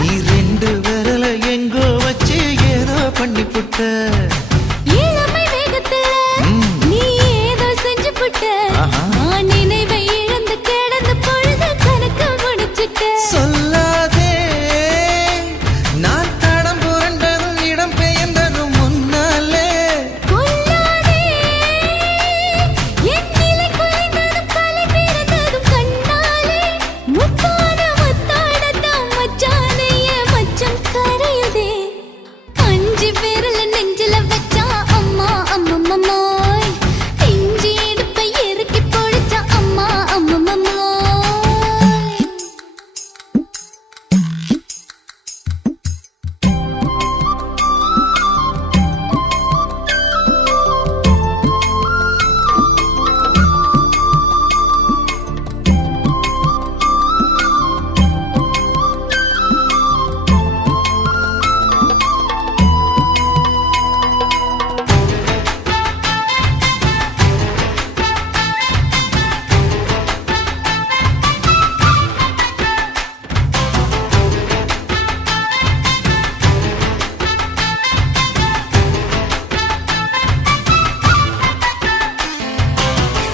நீ ரெண்டு விரல எங்கோ வச்சு ஏதோ பண்ணி புட்ட இளமை வேகத்துல நீ ஏதோ செஞ்சு புட்ட நான் நினைவை இழந்து கிடந்த பொழுது கணக்கு முடிச்சிட்ட சொல்லாதே நான் தடம் புரண்டதும் இடம் பெயர்ந்ததும் முன்னாலே கொல்லாதே என் நிலை குலைந்ததும் கலை பிறந்ததும் கண்ணாலே முத்தான முத்தாடத்தான் மச்சானைய மச்சம் கரையுதே அஞ்சு விரல நெஞ்சில வச்சா அம்மா அம்மம்மாய் இஞ்சி இடுப்பை இறுக்கி பொடிச்சா அம்மா அம்மம்மாய்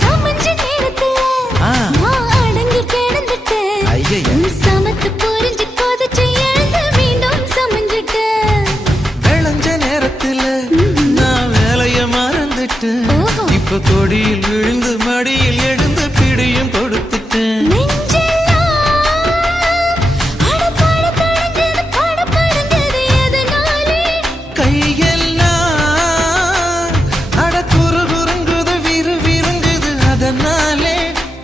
சமஞ்ச நேரத்துல நான் அடங்கி கிடந்துட்டேன் ஐயைய சமத்து புரிஞ்சு கொதிச்சு எழுந்து மீண்டும் சமஞ்சிட்டேன் விளைஞ்ச நேரத்துல நான் வேலைய மறந்துட்டேன் ஓஹோ. இப்ப கொடியில் விழுந்து மடியில் எழுந்து பிடியும் கொடுத்துட்டேன் நெஞ்செல்லாம் அடப்பட தடஞ்சது படபடந்தது எதனாலே கையெல்லாம் அட குறுகுறுங்குது விறுவிறுங்குது அதனாலே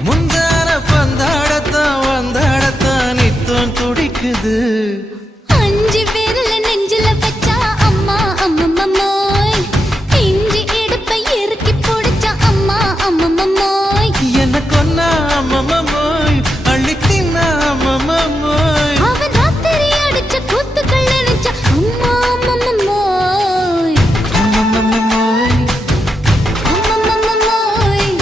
முந்தான பந்தாடத்தான் வந்தாடத்தான் நித்தம் துடிக்குது அஞ்சு விரல நெஞ்சில வச்சா அம்மா அம்மம்மாய் இஞ்சி இடுப்பை இறுக்கி பொடிச்சா அம்மா அம்மம்மாய் என்ன கொன்னா அம்மம்மாய் அள்ளி தின்னா அம்மம்மாய் அவன் ராத்திரி அடிச்ச கூத்துக்கள் நினைச்ச அம்மா அம்மம்மாய் அம்மம்மாய் அம்மம்மாய்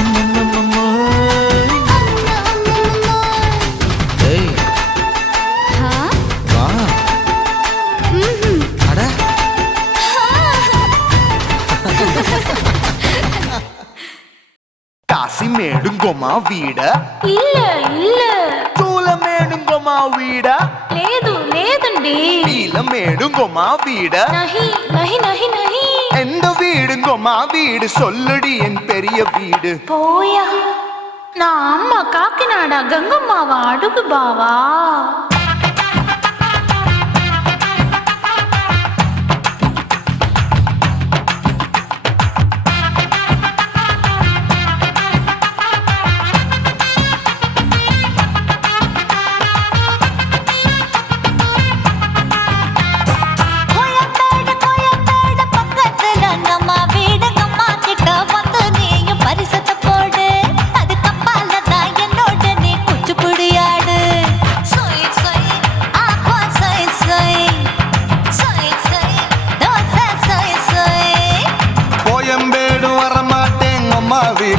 அம்மம்மாய் அம்மா அம்மம்மாய் ஏய் ஹா வா ம்ஹும் அட కాశీమేడుంగోమా వీడ இல்ல இல்ல చూలమేడుంగోమా వీడ లేదు లేదండి నీలమేడుంగోమా వీడ நஹி நஹி நஹி நஹி எந்த வீடுங்கோமா வீடு சொல்லுடி என் பெரிய வீடு போயா நான் அம்மா காக்கிநாடா கங்கம்மாவா அடுகு பாவா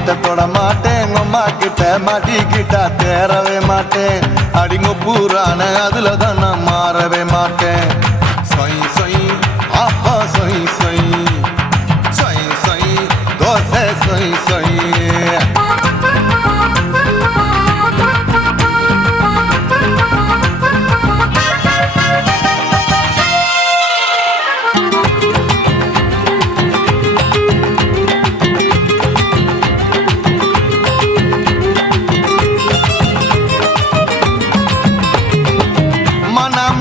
வீட்டை தொட மாட்டேன் அம்மா கிட்ட மாட்டிக்கிட்டா தேரவே மாட்டேன் அடிங்க பூரான அதுல தான் நான் மாறவே மாட்டேன் சொய் சொய் அப்பா சொய் சொய் சொய் சொய் தோசை சொய் சொய்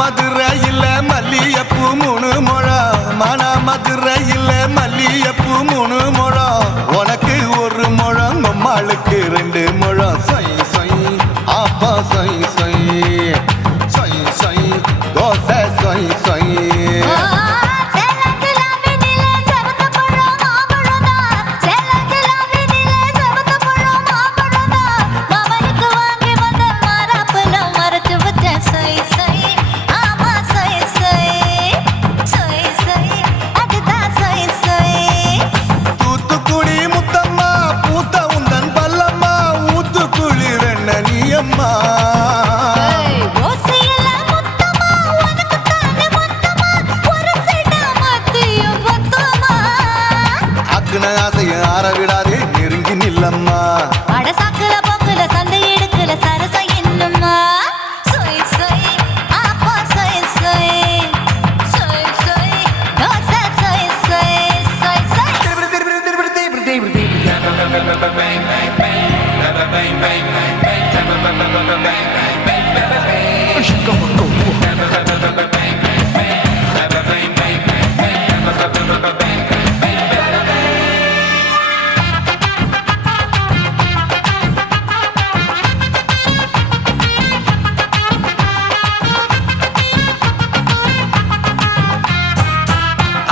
மதுரையில் மல்லியப்பூ 3 முழம் மதுரையில் மல்லியப்பூ 3 முழம் உனக்கு 1 முழம் அம்மாளுக்கு 2 முழம் சொய் சொய் அப்பா சொய் சொய் சொய் சொய் தோசை சொய் சொய் ஆசைய ஆற விடாதே நெருங்கி நில்லம்மா அடசாக்குல போக்குல சந்தை எடுக்கல சரச என்னம்மா சொய் சொய் அப்பா சொய் சொய் சொய் சொய் தோசை சொய் சொய் சொய்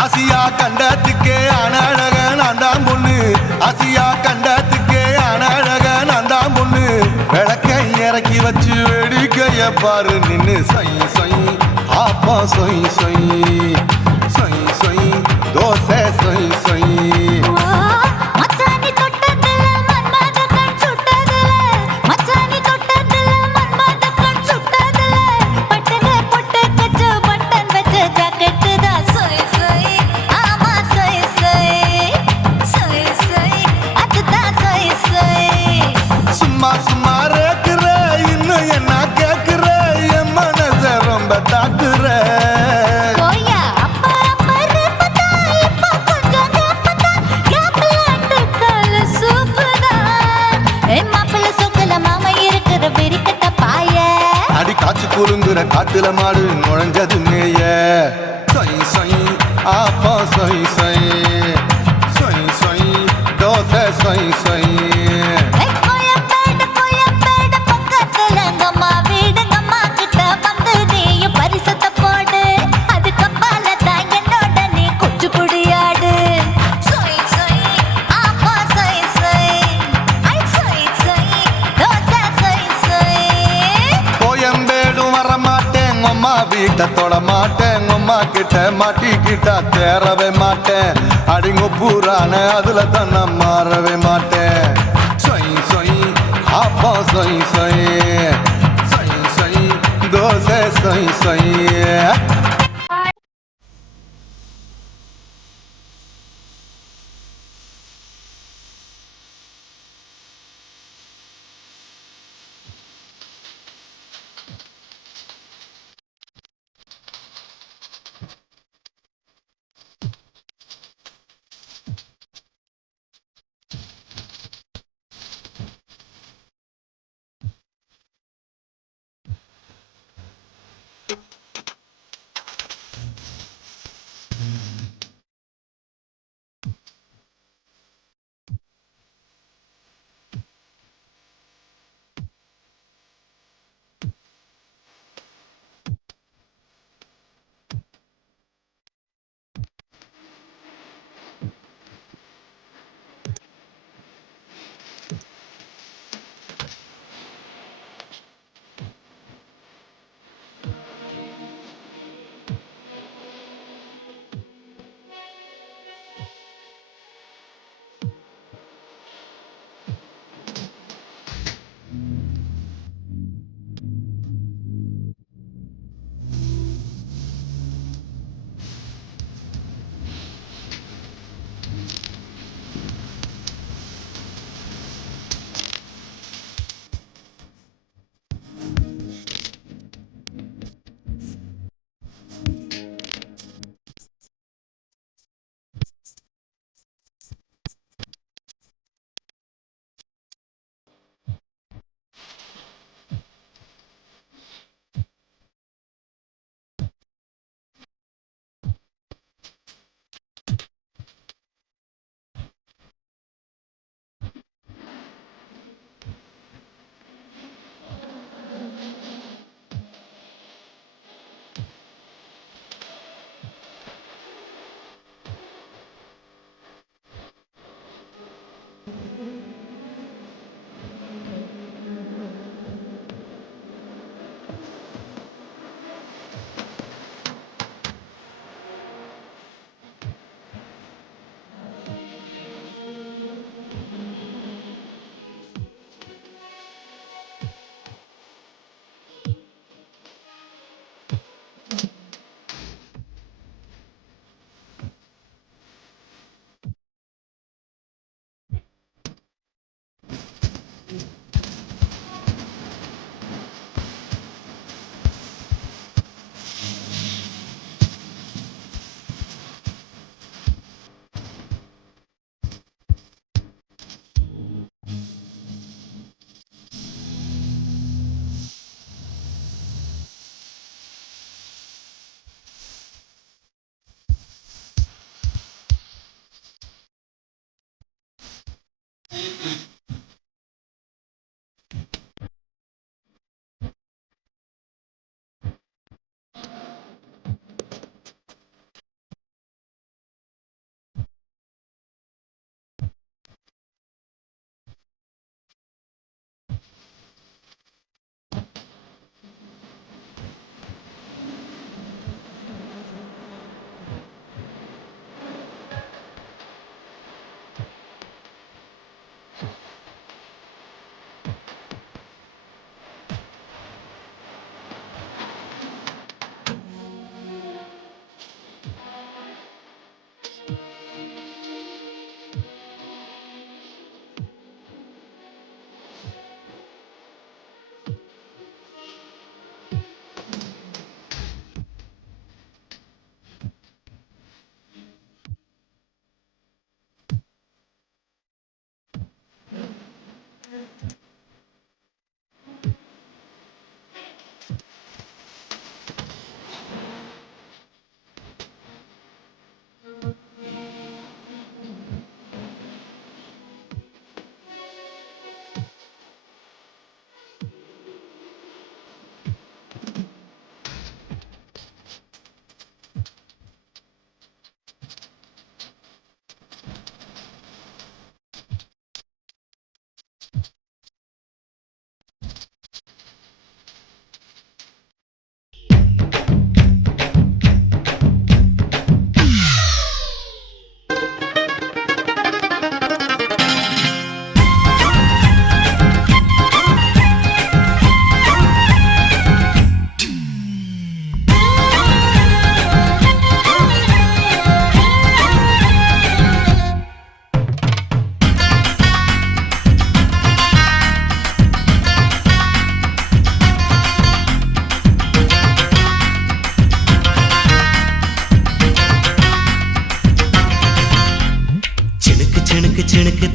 ஆசியா கண்டத்துக்கே அனழக நான் தான் பொண்ணு ஆசியா கண்டத்துக்கே அனழக நான் தான் பொண்ணு விளக்கை இறக்கி வச்சு வேடிக்கைய பாரு நின்னு சொய் சொய் அப்பா சொய் சொய் சொய் சொய் தோசை சொய் சொய் மச்சானி தொட்டதுல மன்மத கண் சுட்டதுல மச்சானி தொட்டதுல மன்மத கண் சுட்டதுல பட்டங்க பொட்டு கச்சு பட்டன் வச்ச ஜாக்கெட்டு தான் சொய் சொய் ஆமா சொய் சொய் சொய் சொய் அதுதான் சொய் சொய் சும்மா சும்மா ரேக்குற இன்னும் என்ன கேக்குற என் மனச ரொம்ப தாக்குற போயா அப்பா அப்பா ரப்பதா இப்போ கொஞ்சம் கேப்பதா கேப்பலாட்டு கால சூப்பதா என் மாப்பிள்ள சொக்கல மாமா இருக்கிற வெறிக்கட்ட பாய அடி காய்ச்சி குலுங்குற காட்டுல மாடு நுழைஞ்சது மேய சொய் சொய் அப்பா சொய் சொய் சொய் சொய் தோசை சொய் சொய் கோயம்பேடு பக்கத்துல எங்கம்மா வீடு அம்மா கிட்ட வந்து நீயும் பரிசத்தை போடு அதுக்கப்பால தான் என்னோட நீ குச்சி புடியாடு சொய் சொய் அப்பா சொய் சொய் ஐ சொய் சொய் தோசை சொய் சொய் கோயம்பேடும் வர மாட்டேன் அம்மா வீட்டை தொட மாட்டேன் அம்மா கிட்ட மாட்டிக்கிட்டா தேரவே மாட்டேன் அடிங்க பூரான அதுல தான் நான் மாறவே மாட்டேன் சொய் சொய் அப்பா சொய் சொய் சொய் சொய் தோசை சொய் சொய்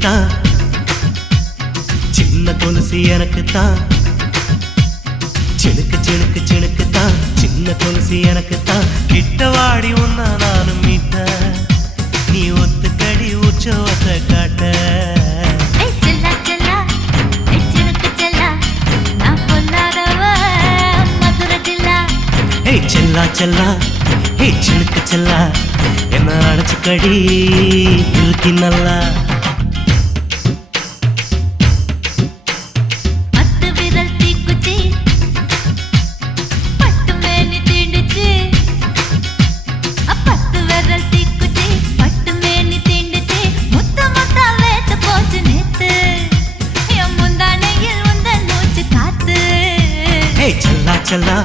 தான் சின்ன கொலுசு எனக்கு தான் சினுக்கு சினுக்கு சினுக்கு தான் சின்ன கொலுசு எனக்கு தான் கிட்ட வாடி உன்னா நானும் மீட்ட நீ ஒத்துக்கடி உற்சவத்தை காட்ட செல்லா செல்லா ஹே சினுக்கு செல்லா என்ன அடைச்சுக்கடி இருக்கு நல்லா செல்லா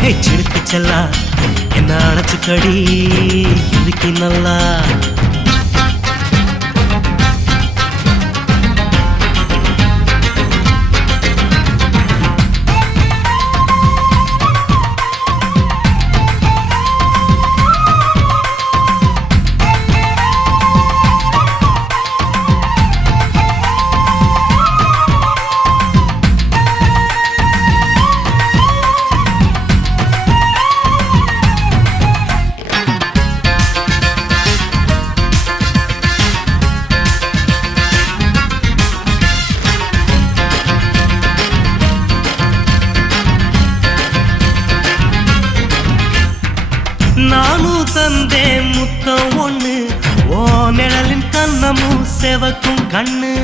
ஹே சினுக்கு செல்லா என்ன அடைச்சுக்கடி இருக்கு நல்லா நானும் தந்தே முத்தம் ஒண்ணு ஓ நிழலின் கண்ணமும் செவக்கும் கண்ணு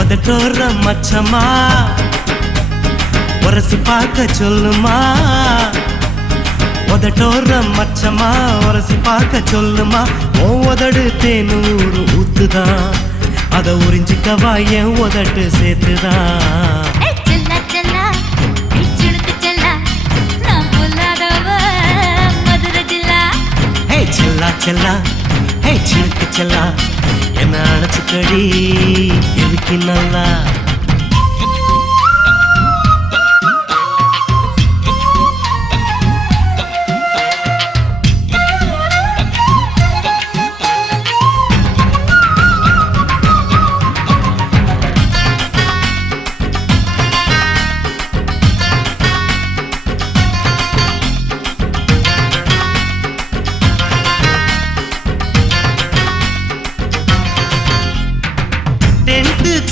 உதட்டோர மச்சமா உரசி பார்க்க சொல்லுமா உதட்டோர மச்சமா உரசி பார்க்க சொல்லுமா உதடு தேனூறு ஊத்துதான் அத உறிஞ்சிக்கவா என் உதட்டு சேர்த்துதான் செல்லா செல்லா ஹே சினுக்கு செல்லா என்ன அடைச்சுக்கடி இருக்கு நல்லா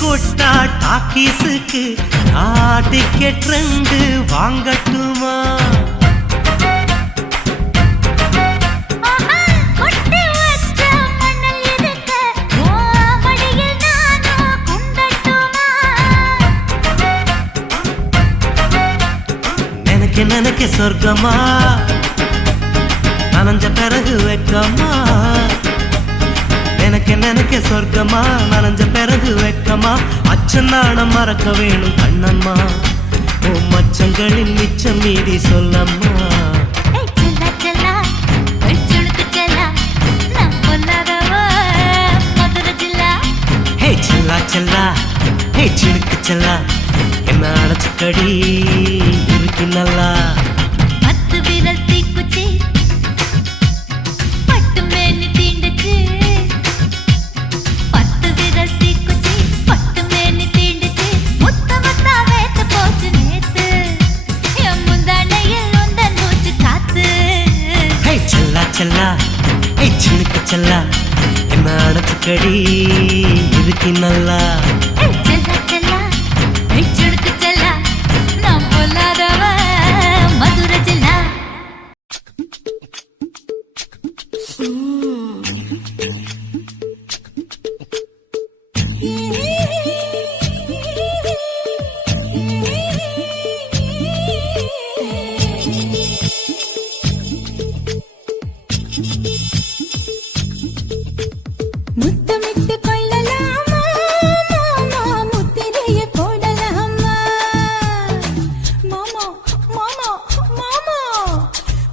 கொட்டா டாக்கீஸுக்கு டிக்கெட் 2 வாங்கட்டுமா நினைக்க சொர்க்கமா நனைஞ்ச பிறகு வெக்கமா நினைக்க சொர்க்கமா நனைஞ்ச பிறகு வெக்கமா அச்சநாணம் மறக்க வேணும் கண்ணம்மா ஓ மச்சங்களின் மிச்சம் மீதி சொல்லம்மா செல்லா ஹே சினுக்கு செல்லா என்ன அழைச்சுக்கடி இருக்கு நல்லா பத்து விரல் தீக்குச்சி பட்டு மேனி தீண்டுச்சு பத்து விரல் தீக்குச்சி பட்டு மேனி தீண்டுச்சு முத்தமத்தா வேத்து போச்சு நேத்து என் முந்தானையில் உந்தன் மூச்சு காத்து ஹே செல்லா ஹே சினுக்கு செல்லா என்ன அழைச்சுக்கடி இருக்கு நல்லா முத்தமிட்டு கொள்ளலாமா மாமா முத்திரையை போடலாமா மாமா மாமா மாமா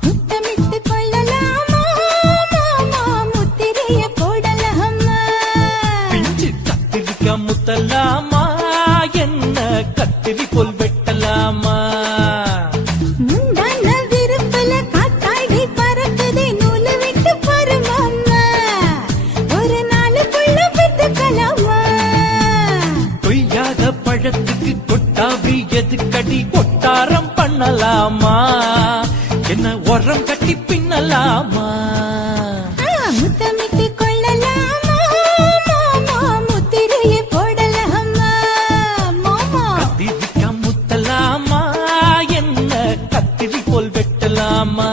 முத்தமிட்டு கொள்ளலாமா மாமா முத்திரையை போடலாமா பிஞ்சு கத்திரிக்கா முத்தலாமா என்ன கத்திரி போல் வெட்டலாமா முந்தான விருப்பல காத்தாடி பறக்குதே நூலு விட்டு பருமாமா ஒரு நாளுக்குள்ள பெத்துக்கலாமா கொய்யாத பழத்துக்கு கொட்டாவி எதுக்கடி கொட்டாரம் பண்ணலாமா என்ன உரம் கட்டி பின்னலாமா முத்தமிட்டு கொள்ளலாமா மாமா முத்திரையை போடலாமா மாமா கத்திரிக்கா முத்தலாமா என்ன கத்திரி போல் வெட்டலாமா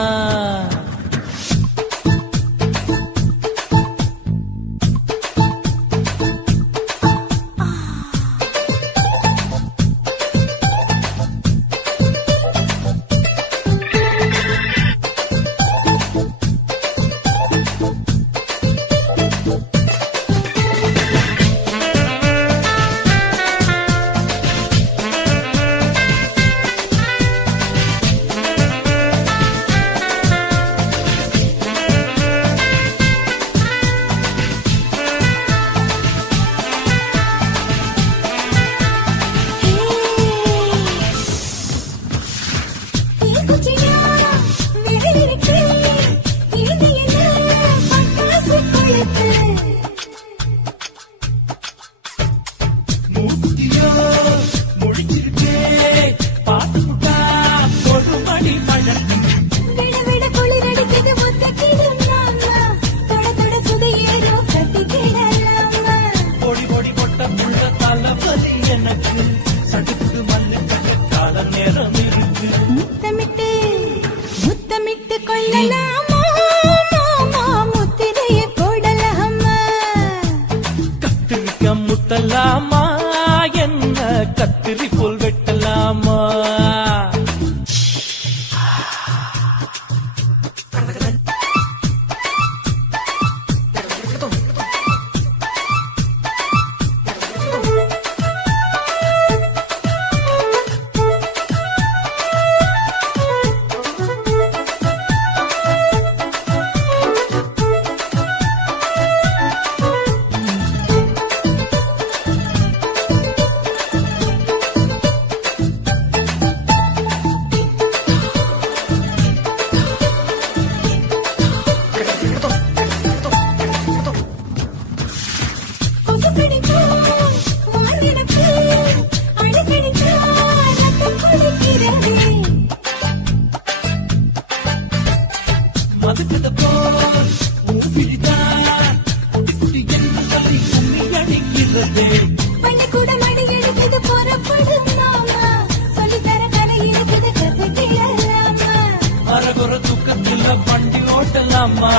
முத்தமிட்டு முத்தமிட்டு கொள்ளலாமா மாமா முத்திரையை போடலாமா கத்திரிக்கா முத்தலாமா என்ன கத்திரி போல் வெட்டலாமா பண்ணலாமா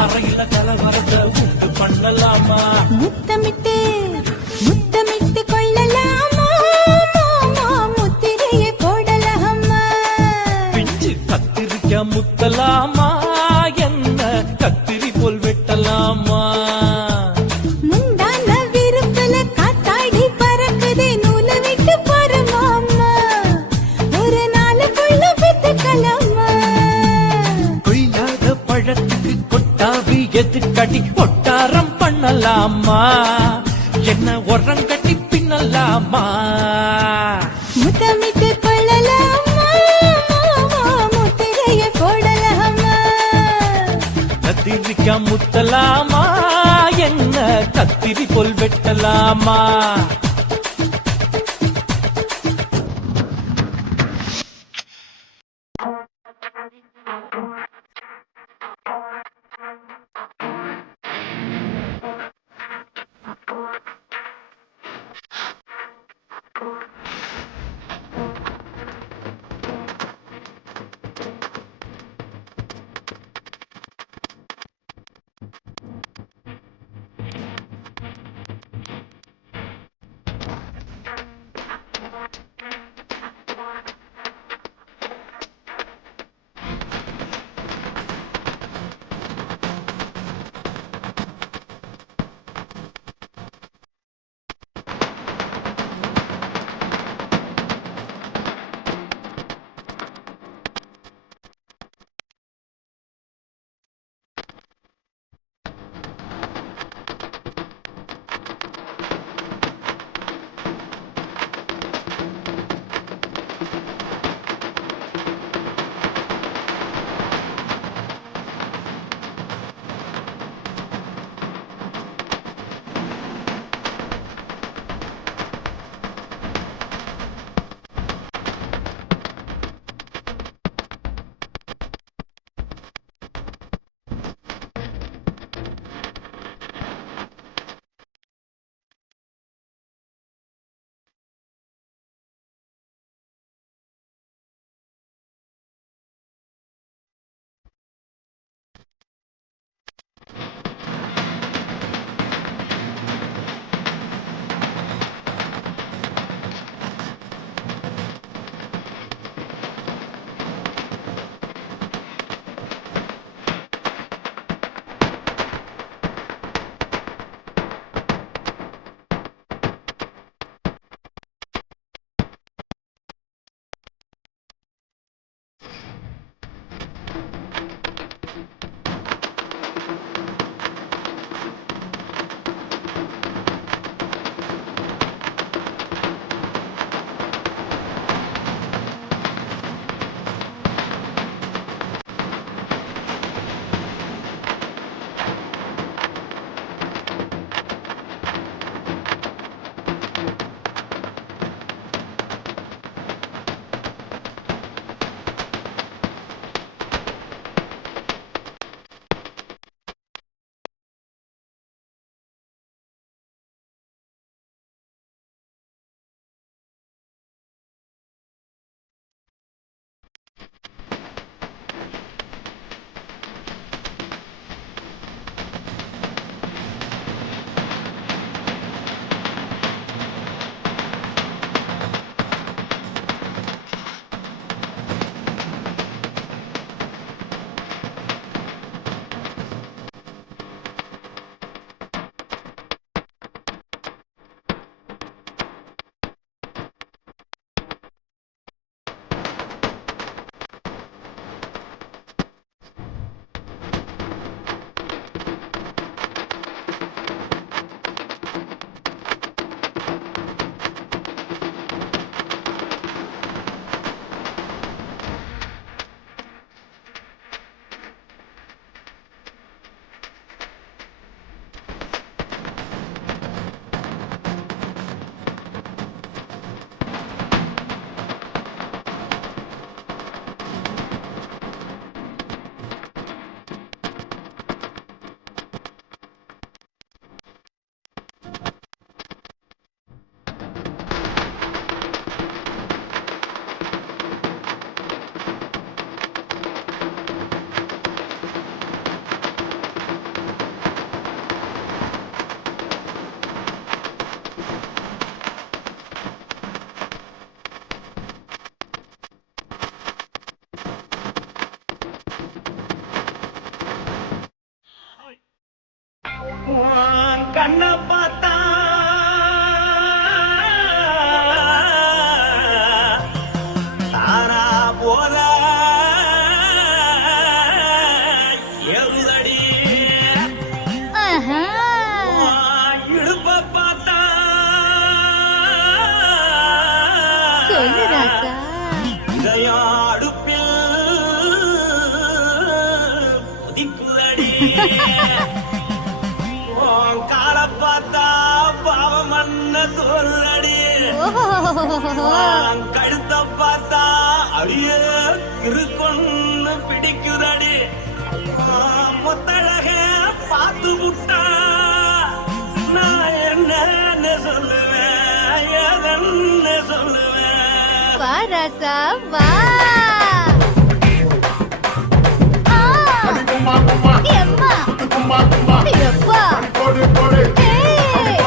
அறையில கலவரத்தை உண்டு பண்ணலாமா முத்தமிட்டு முத்தமிட்டு கொள்ளலாமா மாமா முத்திரையை போடலாமா பண்ணலாமா? முந்தான விருப்பல காத்தாடி பறக்குதே நூல விட்டு பரமாமா ஒரு நாளுக்குள்ள பெத்துக்கலாமா கொய்யாத பழத்துக்கு கொட்டாவி எதுக்கடி ஒட்டாரம் பண்ணலாமா? என்ன உரங்கட்டி பின்னலாமா? முத்தமிட்டு கொள்ளலாமா முத்திரைய போடலாமா கத்திரிக்கா முத்தலாமா? என்ன கத்திரி போல் வெட்டலாமா? உன் கண்ணை பார்த்தா தானா போல எருதடி ஆஹா. உன் இடுப்பை பார்த்தா சொல்லு ராசா. இதயம் அடுப்பில் கொதிக்குதடி உன் காலை பார்த்தா பாவம் மண்ண தோல்றடி உன் கழுத்தை பார்த்தா அடியே இருக்குன்னு பிடிக்குதடி உன் முத்தழக பார்த்து விட்டா நான் என்னன்னு சொல்லுவேன் எதன்னு சொல்லுவேன் வா ராசா வா. ஆ. எம்மா. எப்பா. ஏய்.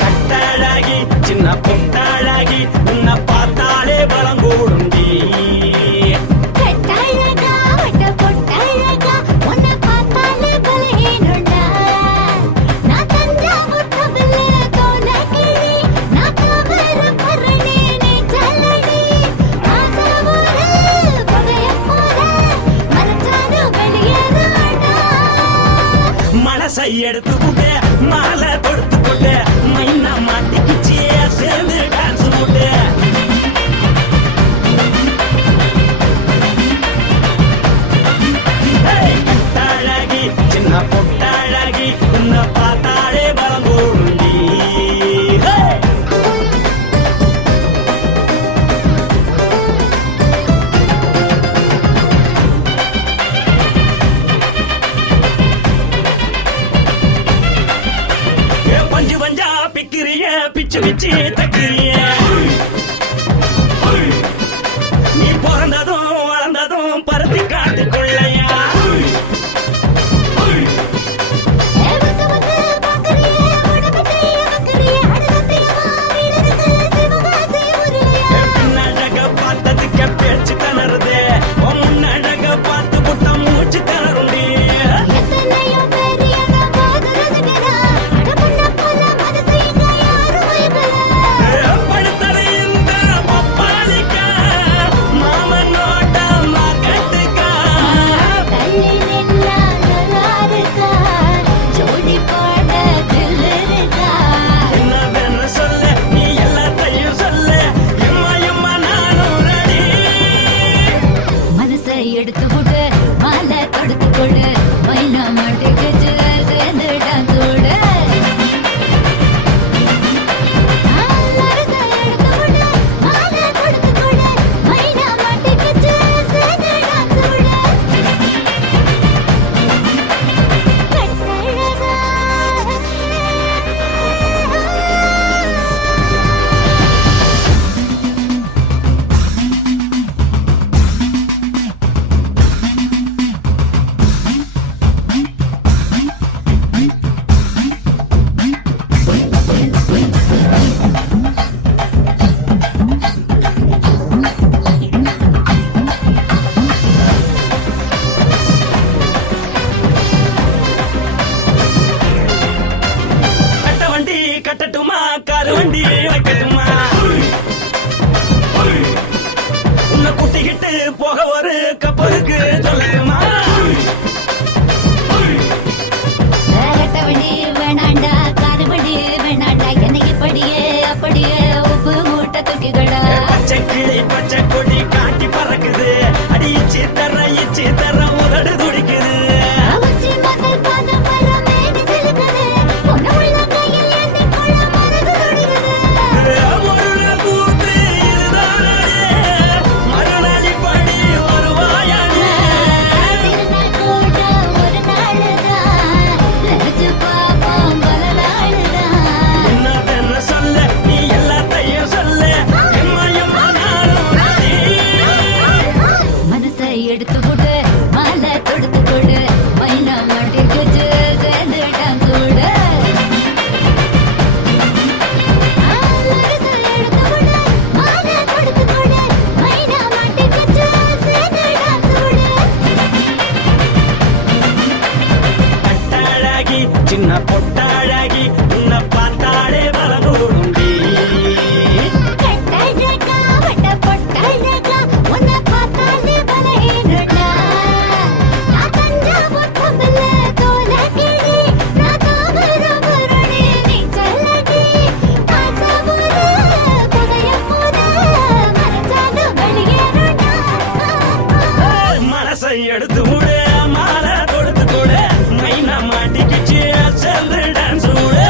கட்டழகி சின்ன பொட்டழகி உன்னை பார்த்தாலே பலம் கூடுண்டி கட்டழகா, வட்ட பொட்டழகா, உன்னை பார்த்தாலே பலகீனம்டா. நான் தஞ்சாவூர் தவில கோலகிரி, நான் காவேரி பரணி, நீ ஜல்லடி. ஆசையோடு புகையப் போல, மறைச்சாலும் வெளியேறாடா. மனசை எடுத்துக்கிட்டு மாலை கொடுத்துக்கிட்டு மைனா மாட்டிக்கிச்சு சேர்ந்து டான்ஸ் போட்டு பொட்டழகி சின்ன பொட்டழகி உன்னை பார்த்தாலே பலம் கூடுண்டி பஞ்சு பஞ்சா பிக்கிறிய பிச்சு பிச்சு தக்கிறிய நீ பிறந்ததும் வளர்ந்ததும் பருத்தி காட்டுக்குள்ளையா வந்து வந்து பார்க்கறியே, உடம்பு செய்ய வைக்கறியே, அடுத்தத்தையமா வீரருக்கு சிவகாசி உருளையா. பின்னழக பார்த்ததுக்கு பேச்சு தளருது உன் முன்னழக பார்த்து புட்டம் மூச்சு தளருண்டி எத்தனையோ பேர் என்ன போது ரசிக்கிறா, அடமுன்ன போல மனசை இங்க யாரும் வைக்கல. படுத்தது இந்த பப்பாளிக்கா மாமனோட மகட்டுக்கா தள்ளி நின்னா நல்லாருக்கா, ஜோடி பாட தில்லிருக்கா. என்னவென்னு சொல்லு நீ எல்லாத்தையும் சொல்லு எம்மா எம்மா நானும் ரெடி மனசை எடுத்து கொடு, மாலை தொடுத்து கொடு, மைனா மாட்டுக்குச்சு சேர்ந்து டான்ஸ் போடு. மனசை எடுத்து கொடு, மாலை தொடுத்து கொடு, மைனா மாட்டுக்குச்சு சேர்ந்து டான்ஸ் போடு. கட்டழகா. கட்ட வண்டி கட்டட்டுமா காரு வண்டி வைக்கட்டுமா உன்னை கூட்டிக்கிட்டு போக ஒரு கப்பலுக்கு சொல்லட்டுமா வேறட்டவடி வேணாண்டா, காருபடி வேணாண்டா, என்னைக்கு படியே அப்படியே உப்பு மூட்டை தூக்கிக்கடா. பச்சை கிளி பச்சை கொடி காட்டி பறக்குது அடிச்சு தர உதடு துடிக்குது உச்சி முதல் பாதம் வர மேனி சிலுக்குது, பொண்ணு உள்ள கையில் ஏந்தி கொள்ள மனசு துடிக்குது. முருக கூத்து இதுதானே மறுநாளி படி வருவாயானே திருநாள் கூட ஒரு நாளுதான், நினைச்சு பார்ப்போம் பல நாளுதான். என்னவென்னு சொல்லு நீ எல்லாத்தையும் சொல்லு எம்மா எம்மா நானும் ready. மனசை எடுத்து கொடு, மாலை தொடுத்து கொடு, மைனா மாட்டிக்குச்சு சேர்ந்து டான்ஸ் போடு. மனசை எடுத்து கொடு, மாலை தொடுத்து கொடு, மைனா மாட்டிக்குச்சு எடுத்து விடு மாலை கொடுத்து கொடு மைனா மாட்டிக்கிச்சு சேர்ந்து டான்ஸ் விடு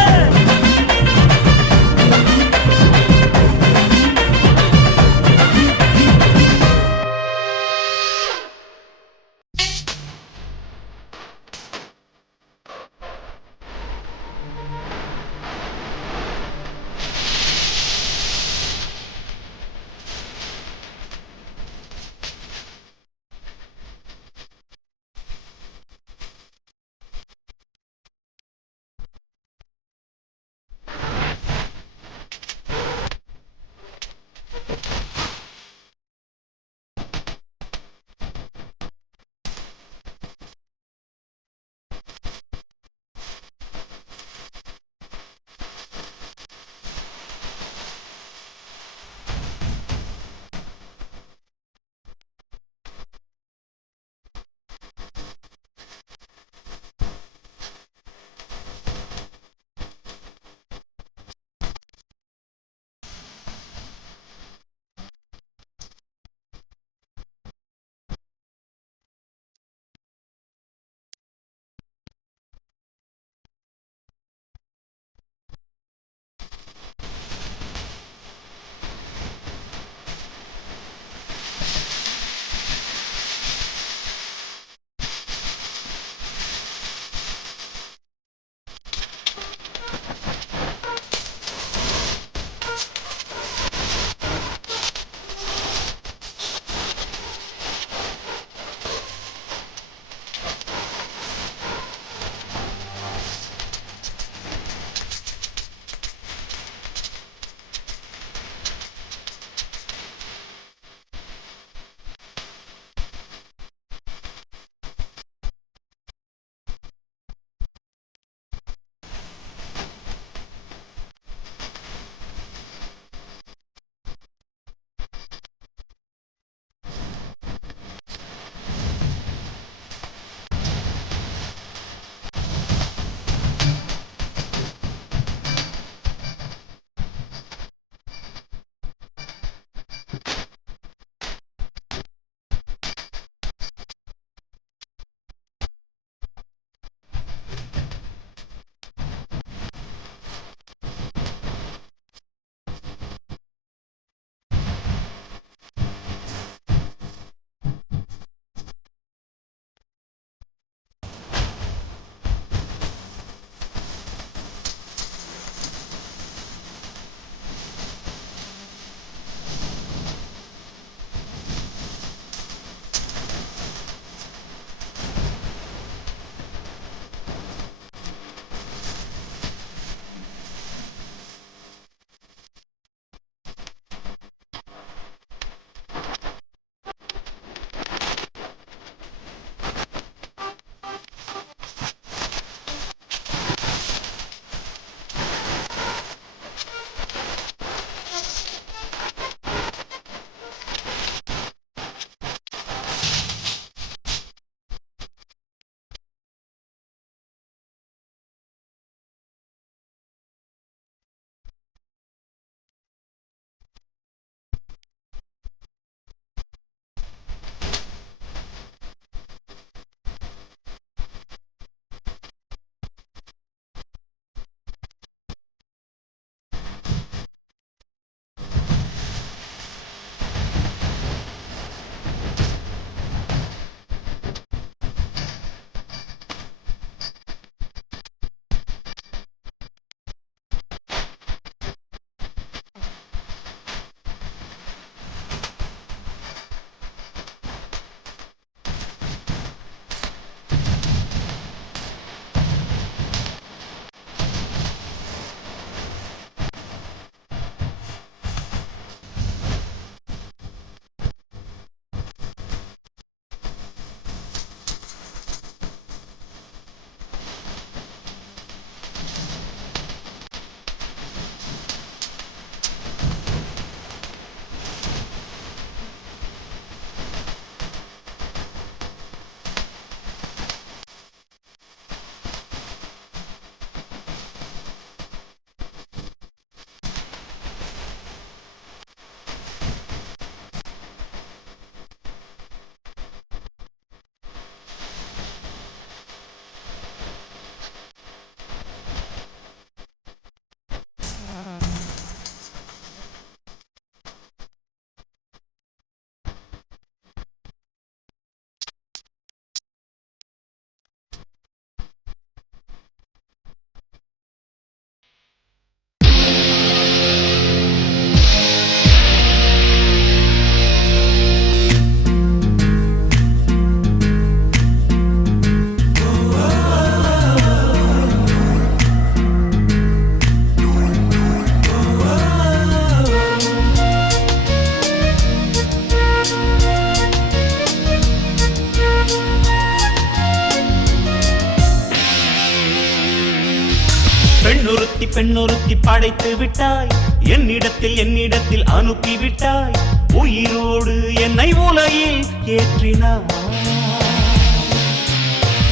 பெண்ணொருத்தி படைத்து விட்டாய், என்னிடத்தில் அனுப்பி விட்டாய், உயிரோடு என்னை உலகில் ஏற்றினாய்.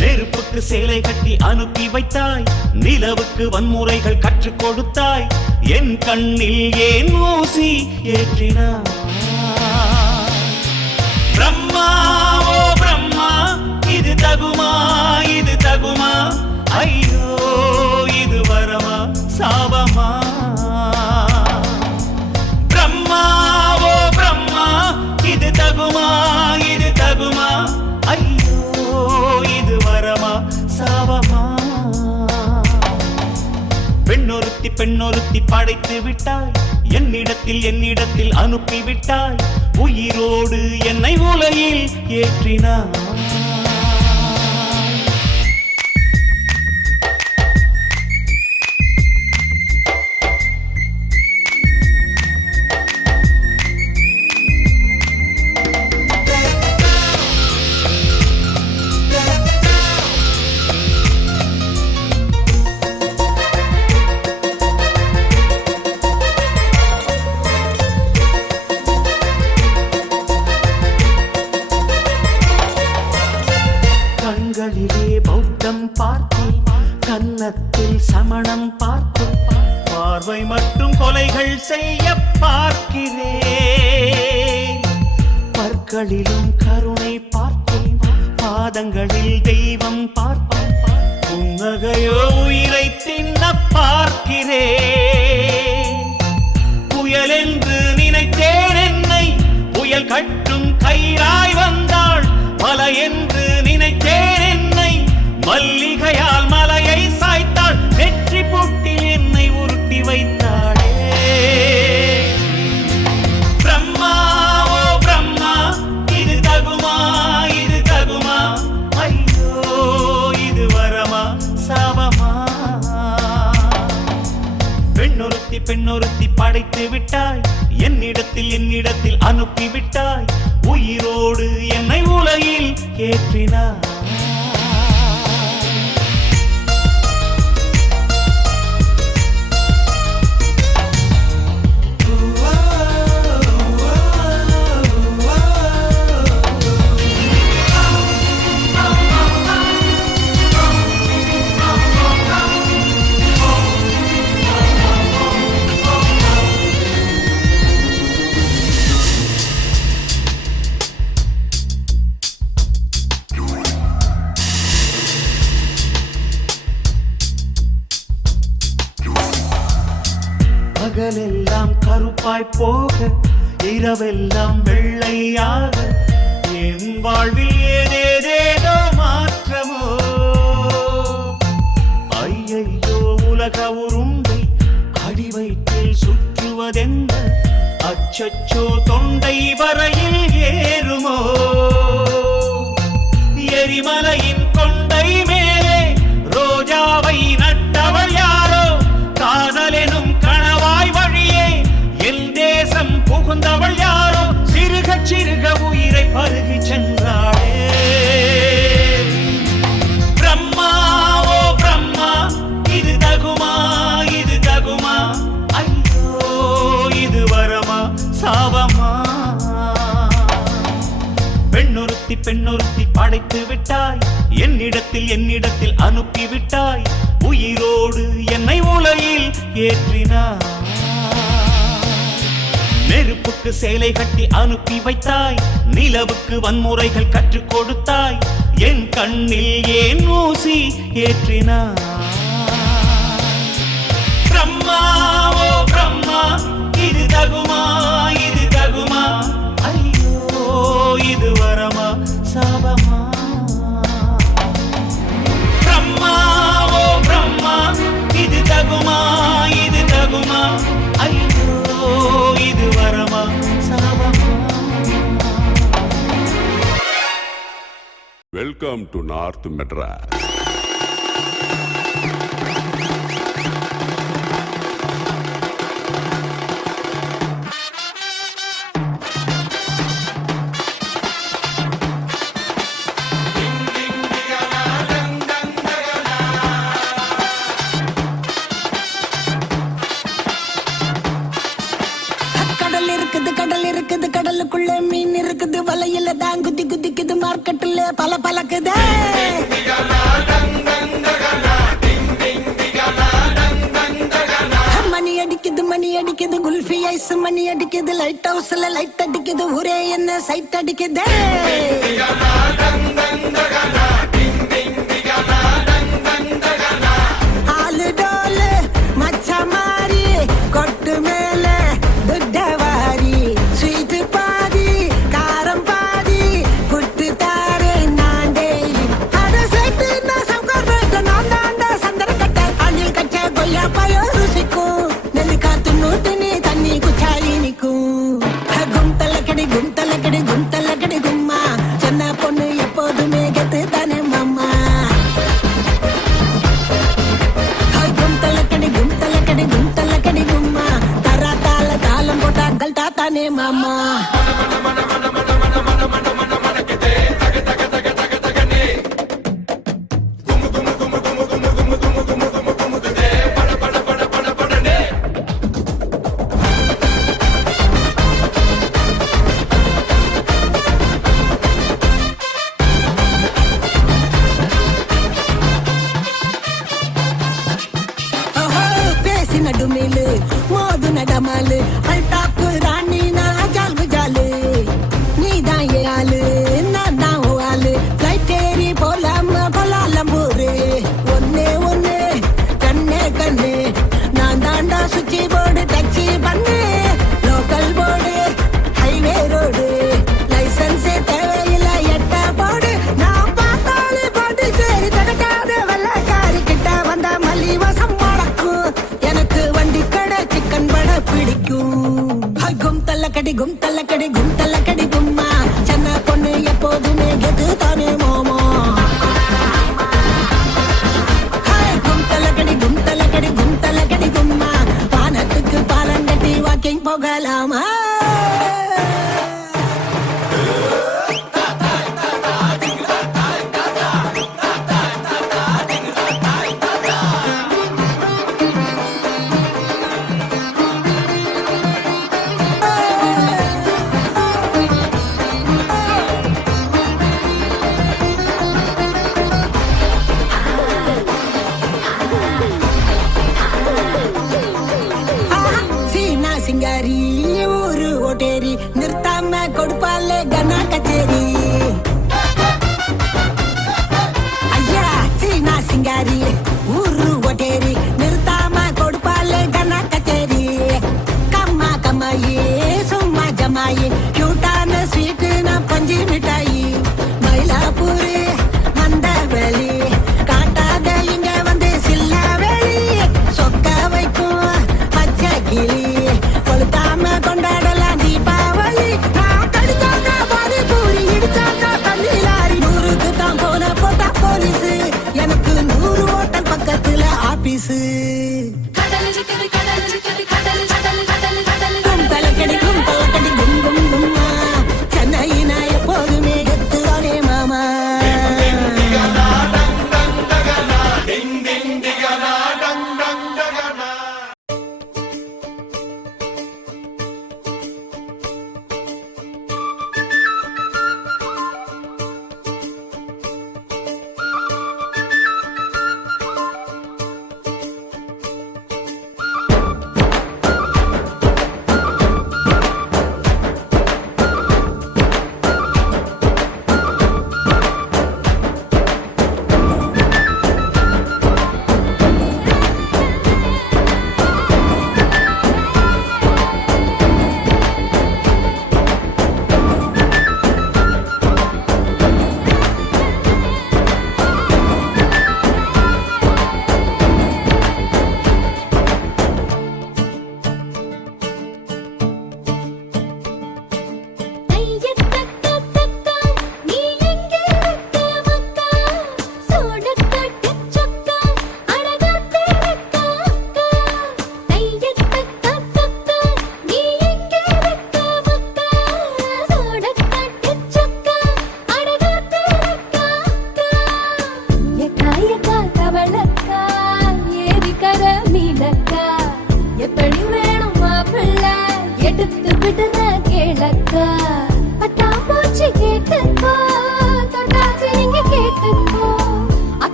நெருப்புக்கு சேலை கட்டி அனுப்பி வைத்தாய், நிலவுக்கு வன்முறைகள் கற்றுக் கொடுத்தாய், என் கண்ணில் ஏன் ஊசி ஏற்றினாய். பிரம்மா ஓ பிரம்மா, இது தகுமா இது தகுமா, ஐயோ இது வரமா சாபமா. பிரம்மா ஓ பிரம்மா, இது தகுமா இது தகுமா, ஐயோ இது வரமா சாபமா. பெண்ணொருத்தி படைத்து விட்டாய், என்னிடத்தில் அனுப்பி விட்டாய், உயிரோடு என்னை உலகில் ஏற்றினாய். கண்களிலே பௌத்தம் பார்த்தேன், கன்னத்தில் சமணம் பார்த்தேன், பார்வை மற்றும் கொலைகள் செய்ய பார்க்கிறேன். பற்களிலும் கருணை பார்த்தேன், பாதங்களில் தெய்வம் பார்த்தேன், புன்னகையோ உயிரை தின்ன பார்க்கிறேன். புயல் என்று நினைத்தேன் என்னை, புயல் கட்டும் கயிறாய் வந்தாள், மலை என்று நினைத்தேன் என்னை, மல்லிகையால் மலையை சாய்த்தாள், வெற்றி பொட்டில் என்னை உருட்டி வைத்தாளே. பிரம்மா ஓ பிரம்மா, இது தகுமா இது தகுமா, ஐயோ இது வரமா சாபமா. பெண்ணொருத்தி படைத்து விட்டாய், என்னிடத்தில் அனுப்பி விட்டாய், உயிரோடு என்னை உலகில் ஏற்றினாய். பகலெல்லாம் கருப்பாய் போக, இரவெல்லாம் வெள்ளையாக, என் வாழ்வில் ஏதேதேதோ மாற்றமோ. ஐயையோ உலக உருண்டை அடிவயிற்றில் சுற்றுவதென்ன, அச்சச்சோ தொண்டை வரையில் ஏறுமோ. எரிமலையின் கொண்டை மேலே ரோஜாவை நட்டவள் யாரோ, காதலெனும் கணவாய் வழியே என் தேசம் புகுந்தவள் யாரோ, சிறுக சிறுக உயிரை பருகி சென்றாளே. பிரம்மா ஓ பிரம்மா, இது தகுமா இது தகுமா, ஐயோ இது வரமா சாபமா. பெண்ணொருத்தி படைத்து விட்டாய், என்னிடத்தில் அனுப்பி விட்டாய், உயிரோடு என்னை உலகில் ஏற்றினாய். நெருப்புக்கு சேலை கட்டி அனுப்பி வைத்தாய், நிலவுக்கு வன்முறைகள் கற்றுக் கொடுத்தாய், என் கண்ணில் ஏன் ஊசி ஏற்றினாய். பிரம்மா ஓ பிரம்மா, இது தகுமா இது தகுமா, ஐயோ இது வரமா சாபமா. பிரம்மா ஓ பிரம்மா, இது தகுமா இது தகுமா, ஐயோ இது வரமா சாபமா. Welcome to North Madras. தான் குதி குதிக்குது மார்க்கெட்டுல பல பலக்குதே மணி அடிக்குது குல்ஃபி ஐஸ் மணி அடிக்குது லைட் ஹவுஸ்ல லைட் அடிக்குது ஊரே என்ன சைட் அடிக்குதே ஆளு டோலு மச்ச மாறி கொட்டு மேல துட்டவாரி ஸ்வீட் பாதி காரம் பாதி புட்டு தாரே நான் டெய்லி அத சேர்த்து நான் சவுக்கார் நான் தாண்டா சந்தர கட்ட அணில் கச்ச கொய்யா பழ ருசிக்கும் நெல்லு காத்து நூத்துனி தண்ணி குச்சாலி நிக்கும் கும்தலக்கடி கும்தலக்கடி கும்தலக்கடி கும்மா சின்ன பொண்ணு எப்போதுமே கெத்து தானே மாமா கும்தலக்கடி கும்தலக்கடி கும்தலக்கடி கும்மா தரா தாள தாளம் போட்டா கல்டா தானே மாமா நடுமேலு மோது நடமாலு அல்டாப்பு ராணி நான் ஜால் குஜாலு நீதான் ஏழு நான் தான் ஆளு ஃப்ளைட் ஏறி போலாம கொலாலம்பூரு ஒன்னே ஒன்னு கண்ணே கண்ணு நான் தாண்டா சுவிட்ச் போர்டு டச்சு பண்ணு லோக்கல் போர்டு ஹைவே ரோடு லைசன்ஸே தேவையில்லை எட்ட போடு நான் பார்த்தாலே போட்டு சரி தடுக்காத வெள்ளக்காரி கிட்ட வந்த மல்லிவாசம் முடக்கும் எனக்கு வண்டி கடை சிக்கன் வடை பிடிக்கும் கும் தள்ளக்கடி கும் தள்ளக்கடி கும் தள்ளக்கடி கும்மா சின்ன பொண்ணு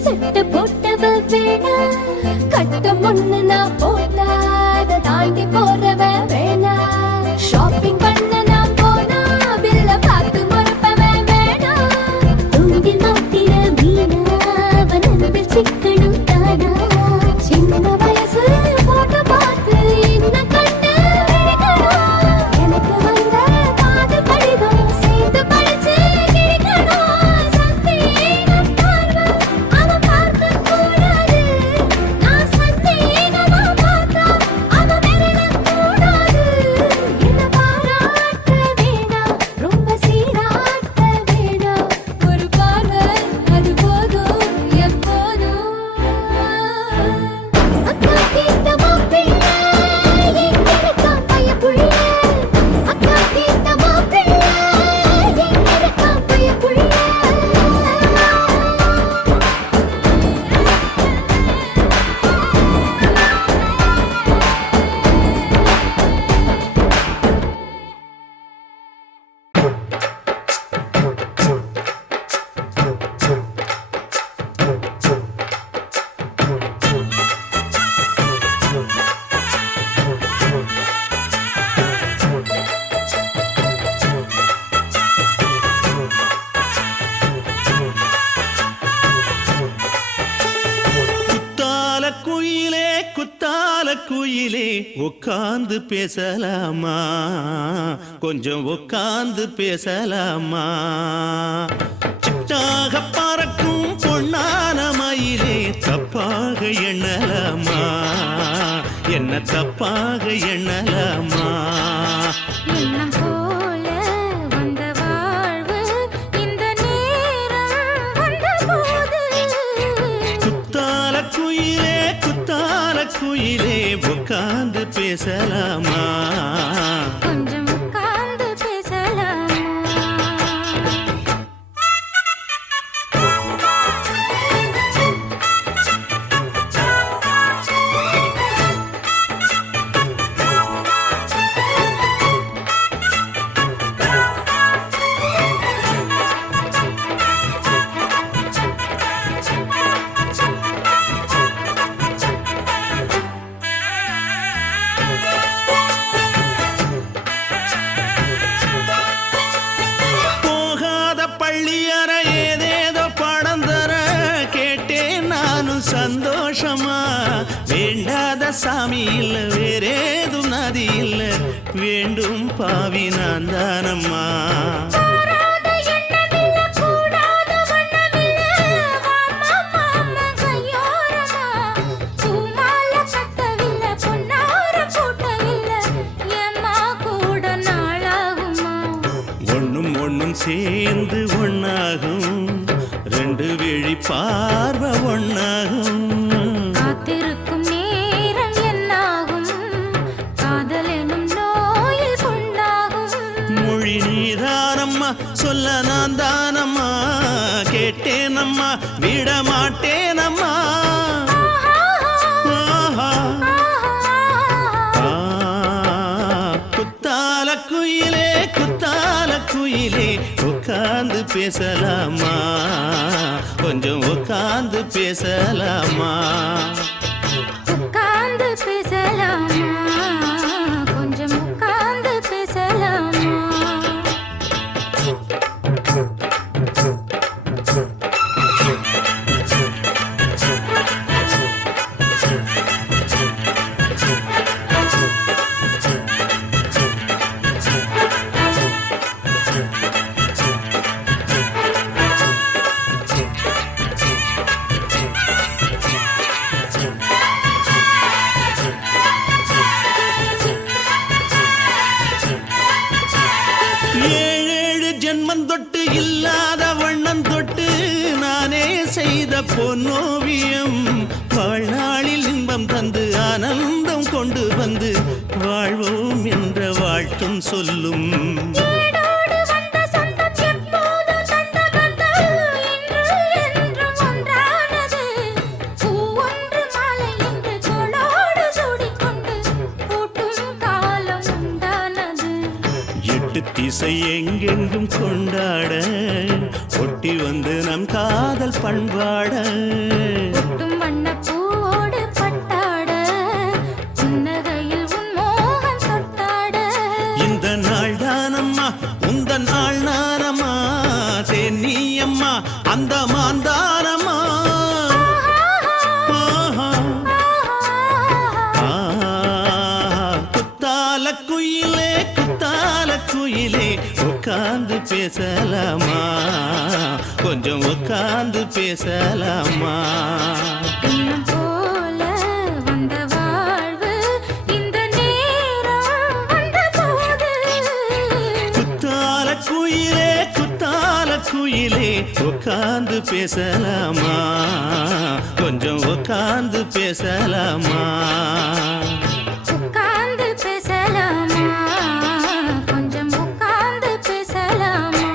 செட்டு போட்டவ வேணா கட்டம் ஒண்ணு நான் போட்டா அதை தாண்டி போறவ வேணா ஷாப்பிங் பண்ண நான் போனா பில்ல பார்த்து மறப்பவ வேணா தூண்டில் மாட்டின மீனா அவன் அன்பில் சிக்கணும் தானா சின்ன வயசு போட்டோ பார்த்து என்ன கண்டு விழிக்கணும் எனக்கு வந்த காதல் கடிதம் சேர்த்து படிச்சு கிழிக்கணும் சந்தேகம் பார்வை அவன் பார்க்க கூடாது நான் சந்தேகமா பார்த்தா அவன் விரல கூடாது என்ன பாராட்ட வேணாம் ரொம்ப சீராட்ட வேணாம் ஒரு பார்வை அது போதும் எப்போதும் அக்கா கேட்ட மாப்பிள்ளை எங்க இருக்கான் பையப்புள்ள அக்கா கேட்ட மாப்பிள்ளை எங்க இருக்கான் பையப்புள்ள குத்தால குயிலே உட்கார்ந்து பேசலாமா கொஞ்சம் உட்கார்ந்து பேசலாமா சிட்டாக பறக்கும் பொன்னான மயிலே தப்பாக எண்ணலாமா என்ன தப்பாக எண்ணலாமா எண்ணம் போல வந்த வாழ்வு இந்த நேரம் வந்தபோது குத்தால குயிலே உட்கார்ந்து பேசலாமா கொஞ்சம் உட்கார்ந்து பேசலாமா போகாத பள்ளியற ஏதேதோ பாடம் தர கேட்டேன் நானும் சந்தோஷமா வேண்டாத சாமி இல்ல வேறேதும் நதி இல்ல வேண்டும் பாவி நான் தானம்மா கூடாத எண்ணமில்ல கூடாத வண்ணமில்ல வாமா மாமா கையோரமா பூமால கட்டவில்லை பொன்னார கூட்டவில்லை ஏம்மா கூட நாளாகுமா ஒண்ணும் சேர்ந்து ஒண்ணாகும் ரெண்டு விழி பார்வை ஒண்ணாகும் காத்திருக்கும் நேரம் என்னாகும் காதல் எனும் நோயில் புண்ணாகும் மொழி நீதானம்மா சொல்ல நான் தானம்மா கேட்டேனம்மா விட மாட்டேனம்மா ஆஹா. ஆ, குத்தால குயிலே உட்கார்ந்து பேசலாமா கொஞ்சம் உட்கார்ந்து பேசலாமா உட்கார்ந்து பேசலாமா கொஞ்சம் உட்கார்ந்து பேசலாமா ஏழேழு ஜென்மம் தொட்டு இல்லாத வண்ணம் தொட்டு நானே செய்த பொன்னோவியம் வாழ்நாளில் இன்பம் தந்து ஆனந்தம் கொண்டு வந்து வாழ்வோம் என்ற வாழ்த்தும் சொல்லும் ஏடோடு வந்த சொந்தம் எப்போதும் தந்த பந்தம் இன்று என்றும் ஒன்றானது பூ ஒன்று மாலை என்று தோளோடு சூடிக்கொண்டு பூட்டும் காலம் உண்டானது எட்டு இசை எங்கெங்கும் கொண்டாட ஒட்டி வந்து நம் காதல் பண்பாட ஒட்டும் வண்ணப் பூவோடு பட்டாட புன்னகையில் உன் மோகம் தொட்டாட இந்த நாள் தானம்மா உந்த நாள் நானம்மா தேனி அம்மா அந்த மாந்தானம்மா குத்தால குயிலே குத்தால குயிலே உட்கார்ந்து பேசலாமா கொஞ்சம் உட்கார்ந்து பேசலாமா இன்னும் போல வந்த வாழ்வு இந்த நேரம் வந்தபோது குத்தால குயிலே உட்கார்ந்து பேசலாமா கொஞ்சம் உட்கார்ந்து பேசலாமா உட்கார்ந்து பேசலாமா கொஞ்சம் உட்கார்ந்து பேசலாமா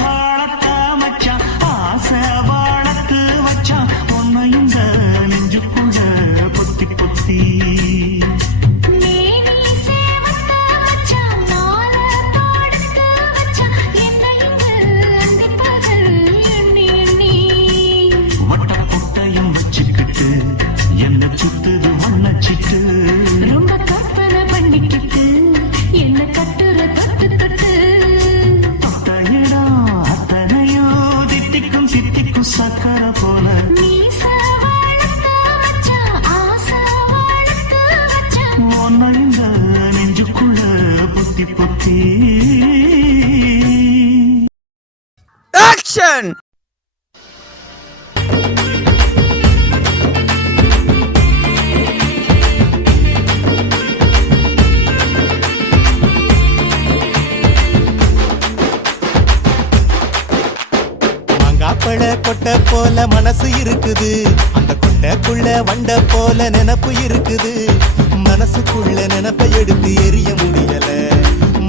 வளர்த்த மச்சான் ஆசை வளர்த்து வச்சான் உன்னை இந்த நெஞ்சுக்குள்ள பொத்தி பொத்தி வட்ட கொட்டையும் வச்சுக்கிட்டு என்ன சுத்துது வண்ணச்சிட்டு ரொம்ப கற்பனை பண்ணிக்கிட்டு என்ன கட்டுற தொட்டு தொட்டு தொட்ட இடம் அத்தனையோ தித்திக்கும் சித்திக்கும் சக்கர போல மீச வளர்த்த மச்சான் ஆசை வளர்த்து வச்சான் உன்னை இந்த நெஞ்சுக்குள்ள பொத்தி பொத்தி ஆக்ஷன். மாங்காப்பழ கொட்டை போல மனசு இருக்குது, அந்த கொட்டைக்குள்ள வண்ட போல நினப்பு இருக்குது. மனசுக்குள்ள நினப்பை எடுத்து எரிய முடியல,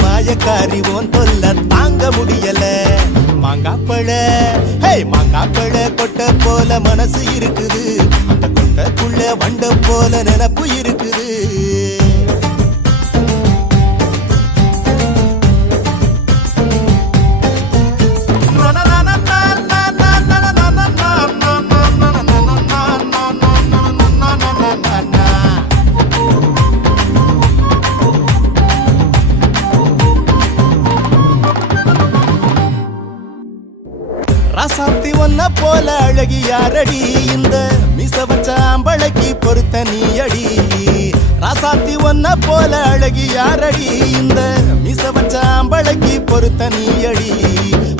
மாயக்காரி ஓன் தொல்ல தாங்க முடியல. மாங்காப்பழ மாங்காப்பழ கொட்டை போல மனசு இருக்குது, அந்த கொட்டைக்குள்ள வண்ட போல நினப்பு இருக்குது. ராசாத்தி ஒன்ன போல அழகி யாரடி, இந்த மிச வச்ச அம்பளைக்கு பொறுத்த நீ அடி. ராசாத்தி ஒன்ன போல அழகி யாரடி, இந்த மிச வச்ச அம்பளைக்கு பொறுத்த நீ அடி.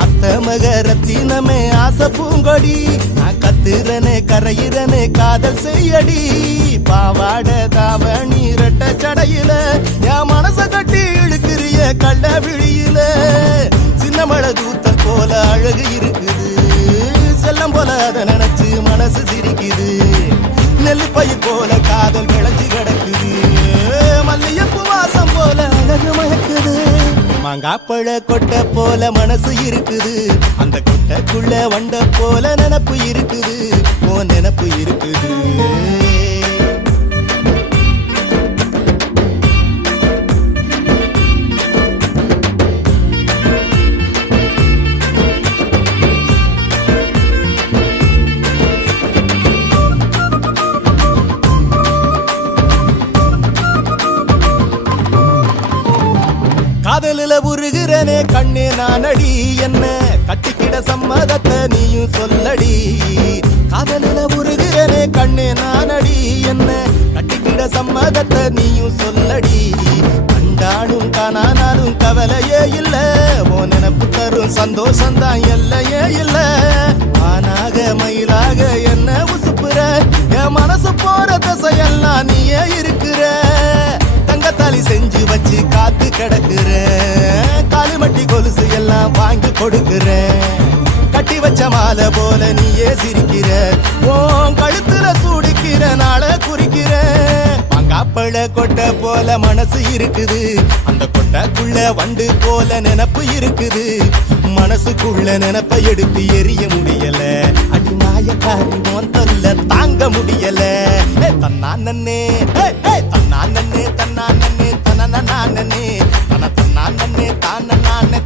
அத்த மகரத்தினமே ஆசை பூங்கொடி, நான் கத்துறனே கரையிறனே காதல் செய்யடி. பாவாட தாவணி ரெட்ட சடையில என் மனச கட்டி இழுக்கிறிய கள்ள விழியில. சின்ன மழை தூத்தல் போல அழகு இருக்குது, செல்லம் போல அதை நினைச்சு மனசு சிரிக்குது. நெல்லு பயிர் போல காதல் விளைஞ்சு கிடக்குது, மல்லியப்பு வாசம் போல அழகு மயக்குது. மாங்காப்பழ கொட்டை போல மனசு இருக்குது, அந்த கொட்டைக்குள்ள வண்ட போல நினப்பு இருக்குது. ஓ நினப்பு இருக்குது. காதலில உருகிறனே கண்ணே நானடி, என்ன கட்டிக்கிட சம்மதத்தை நீயும் சொல்லடி. காதலில உருகிறனே கண்ணே நானடி, என்ன கட்டிக்கிட சம்மதத்தை நீயும் சொல்லடி. கண்டாலும் காணானாலும் கவலையே இல்ல, ஓ நினப்பு தரும் சந்தோஷம்தான் எல்லையே இல்ல. ஆனாக மயிலாக என்ன உசுப்புற, என் மனசு போற தசையெல்லாம் நீயே இருக்கிற. தங்கத்தாலி செஞ்சு வச்சு காத்து கிடக்குற, காலிமட்டி கொலுசு எல்லாம் வாங்கி கொடுக்குற. கட்டி வச்ச மாலை போல நீயே சிரிக்கிற, உன் கழுத்துல சூடிக்கிற நாள குறிக்கிற. மாங்காப்பழ கொட்டை போல மனசு இருக்குது, அந்த கொட்டைக்குள்ள வண்டு போல நினப்பு இருக்குது. மனசுக்குள்ள நினப்பை எடுத்து எரிய முடியல, அடி மாயக்காரி உன் தொல்ல தாங்க முடியல. தன்னானே தன்னானே தன்னானே தனனே தன தன்னானே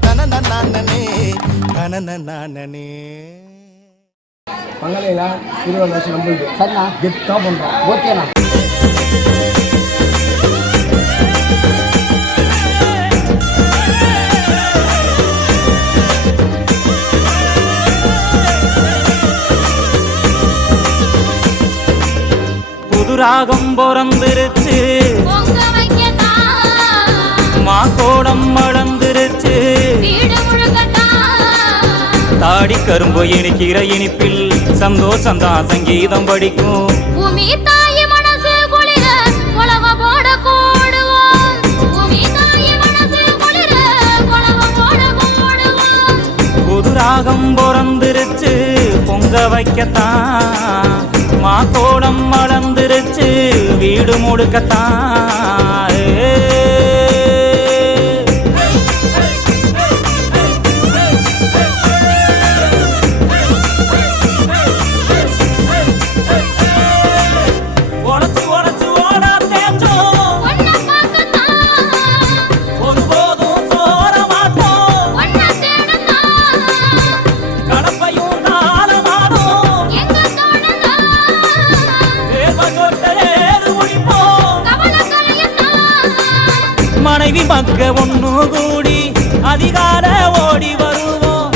தானே தனனே தனனே. பங்கலையில் 20 வருஷம் நம்மளுக்கு சரிண்ணா, கெத்தாக பண்ணுறோம். ஓகேண்ணா. புது ராகம் பிறந்துருச்சு, மாக்கோடம் வளர்ந்துருச்சு. தாடி கரும்பு இனிக்கிற இனிப்பில் சந்தோஷந்தான் சங்கீதம் படிக்கும். பூமி தாய் மனசு குளிர உலக போட கூடுவோம், பூமி தாய் மனசு குளிர உலக போட கூடுவோம். புது ராகம் பிறந்துருச்சு, பொங்க வைக்கத்தான். மாக்கோடம் வளர்ந்துருச்சு, வீடு முடுக்கத்தான். நாங்க ஒண்ணு கூடி அதிகார ஓடி வருவோம்.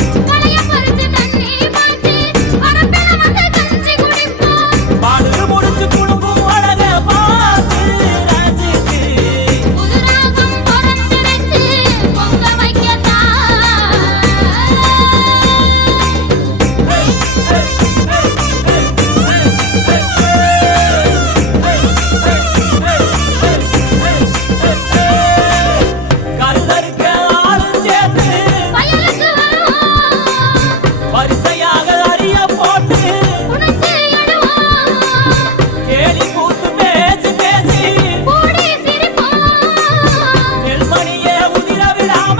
பாடு முடிச்சு குடும்பம் அழக பார்த்து ரசித்து கருதறுக்க ஆளும் சேர்த்து வரிசையாக அறிய போட்டு கேலி கூத்து பேசி பேசி நெல்மணியே உதிர விடாம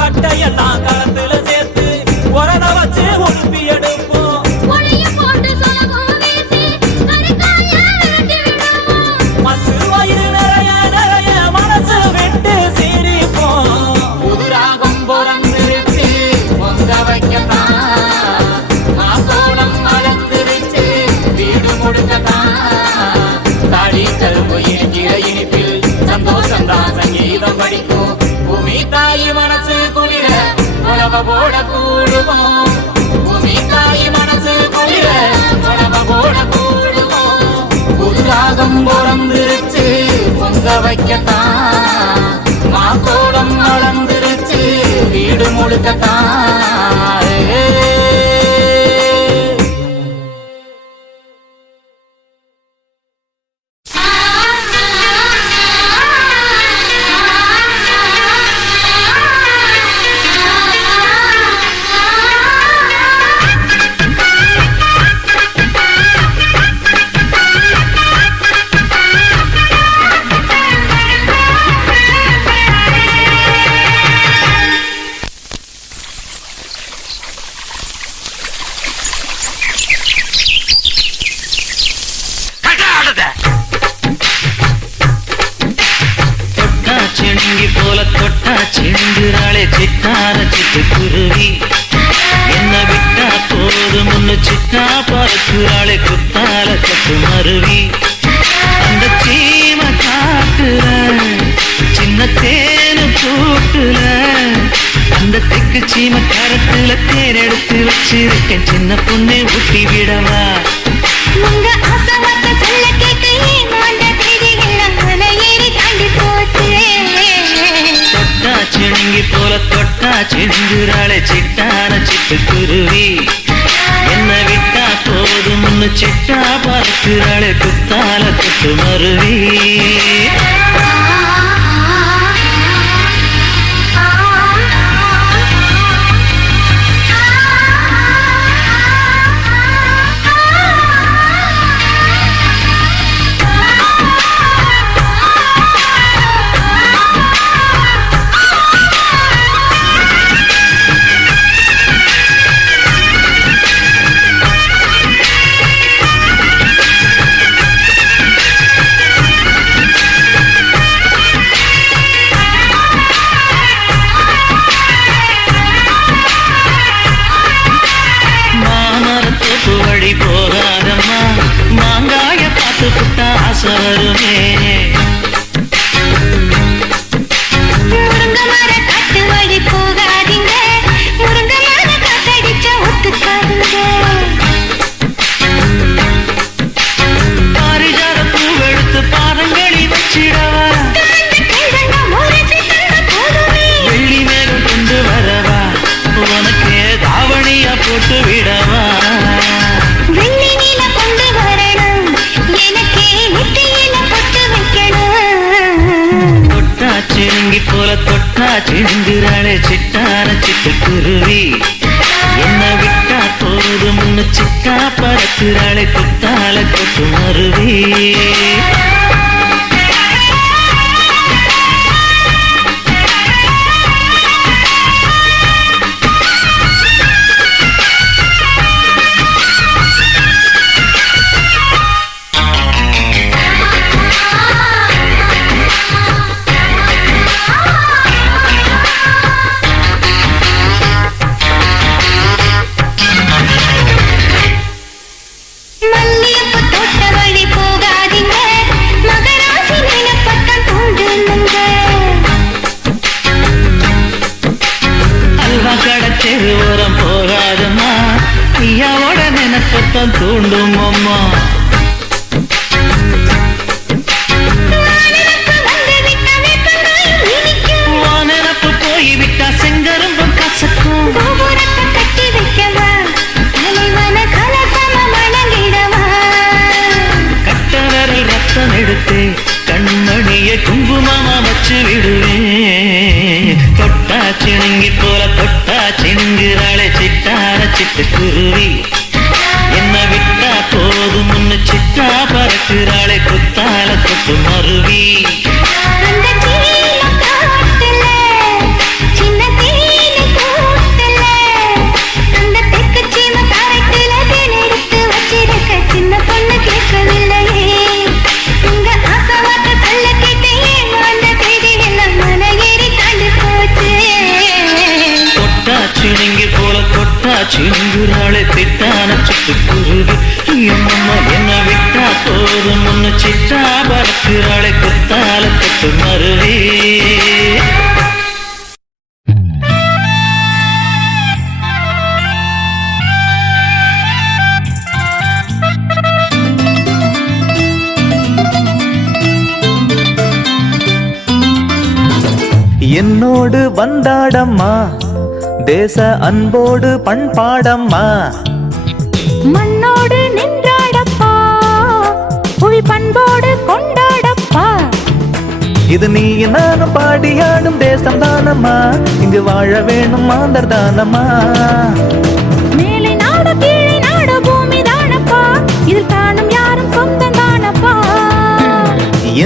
கட்டையெல்லாம் களத்துல சேர்த்து உரண வச்சு உடுப்பி எடுப்போம். மசு வயிறு நிறைய நிறைய மனசு விட்டு சிரிப்போம். புதுராகம் பிறந்திருச்சு பொங்க வைக்கத்தான், மாசோளம் மலர்ந்துருச்சு வீடு முழுக்கத்தான். தாடி கரும்பு இருக்கிற இனிப்பில் சந்தோஷம் தான் சங்கீதம் படிக்கும். பூமி தாய் மனசு குளிர உழவ போட கூடுவோம். பூமி தாய் மனசு குளிர உழவ போட கூடுவோம். புதுராகம் பிறந்திருச்சு பொங்க வைக்கத்தான், மாக்கோளம் வளர்ந்துருச்சு வீடு முழுக்கத்தான். சிணுங்கி போல தொட்டா சிந்துறாளே சித்தார சிட்டு குருவி. என்ன விட்டா போதும் முன்னு சிட்டா பறக்குறாளே குத்தால கட்டு மருவி. அந்த சீம காட்டுல சின்ன தேனு கூட்டுல அந்த தெக்கு சீம கரத்துல தேர் எடுத்து வச்சிருக்கேன். சின்ன பொண்ணு ஊட்டி விடவா? தொட்டா சிணுங்கி போல தொட்டா சிந்துறாளே சிட்டான சிட்டு குருவி. என்ன விட்டா போதும் முன்னு சிட்டா பறக்குறாளே குத்தால கட்டு மருவி. போகாதம்மா மாங்காய பார்த்து புட்டா ஆசை வருமே. பாரிஜாத பூவெடுத்து பாதங்களி வச்சிடவா? வெள்ளி மேகம் கொண்டு வரவா? உனக்கு தாவணியா போட்டு விடவா? சிணுங்கி போல தொட்டா சிந்துறாளே சிட்டான சிட்டு குருவி. என்ன விட்டா போதும் முன்னு சிட்டா பறக்குறாளே குத்தால கொட்டு மருவி. மல்லியப்பு தோட்ட வழி போகாதீங்க, உள்ளம் தூண்டும் அம்மா. வானரப்பு போய்விட்டா செங்கரும்பும் கசக்கும். கட்டி வைக்கவா தலைவன கலசம வணங்கிடவா கட்ட விரல் ரத்தம் எடுத்து கண்மணிய குங்குமமா வச்சு விடுவேன். தொட்டா சிணுங்கி போல தொட்டா சிணுங்குறாளே சிட்டார சிட்டுக்குருவி. என்ன விட்டா போதும் முன்னு சிட்டா பறக்குறாளே குத்தால தொட்டு மருவி. அந்த சீல காட்டுல சின்ன தேனி கூட்டுல அந்த தெற்கு சீம காரைக்குல தேன் எடுத்து வச்சிருக்க சின்ன பொண்ணு கேட்கவில்லையே. உங்க ஆசவாக்க சொல்ல கேட்டேன் அந்த தேதி எல்லாம் மன ஏறி தாண்டி போச்சு. தொட்டா சிணுங்கி போல தொட்டா சிணுங்குறாளே திட்டான சிட்டுக்குருவி. அம்மம்மா என்ன விட்டா போதும் முன்னு சிட்டா பறக்குறாளே குத்தால தொட்டு மருவி. என்னோடு வந்தாடம்மா தேச அன்போடு பண்பாடம்மா. மண்ணோடு நின்றாடப்பா புவி பண்போடு கொண்டாடப்பா. இது நீ நானும் பாடியாடும் தேசம் தானம்மா. இங்கு வாழ வேணும் மாந்தர் தானம்மா. மேலை நாடு கீழே நாடு பூமி தானப்பா இதில் காணும் யாரும் சொந்தம் தானப்பா.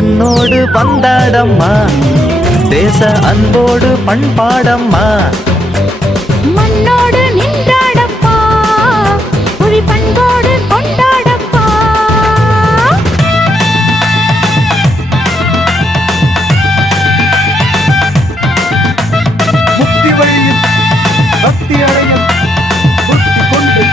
என்னோடு வந்தாடம்மா தேச அன்போடு பண்பாடம்மா. மண்ணோடு நின்றாடப்பா புவி பண்போடு கொண்டாடப்பா. முக்தி வழியில் பக்தி அடைய புத்தி கொண்டு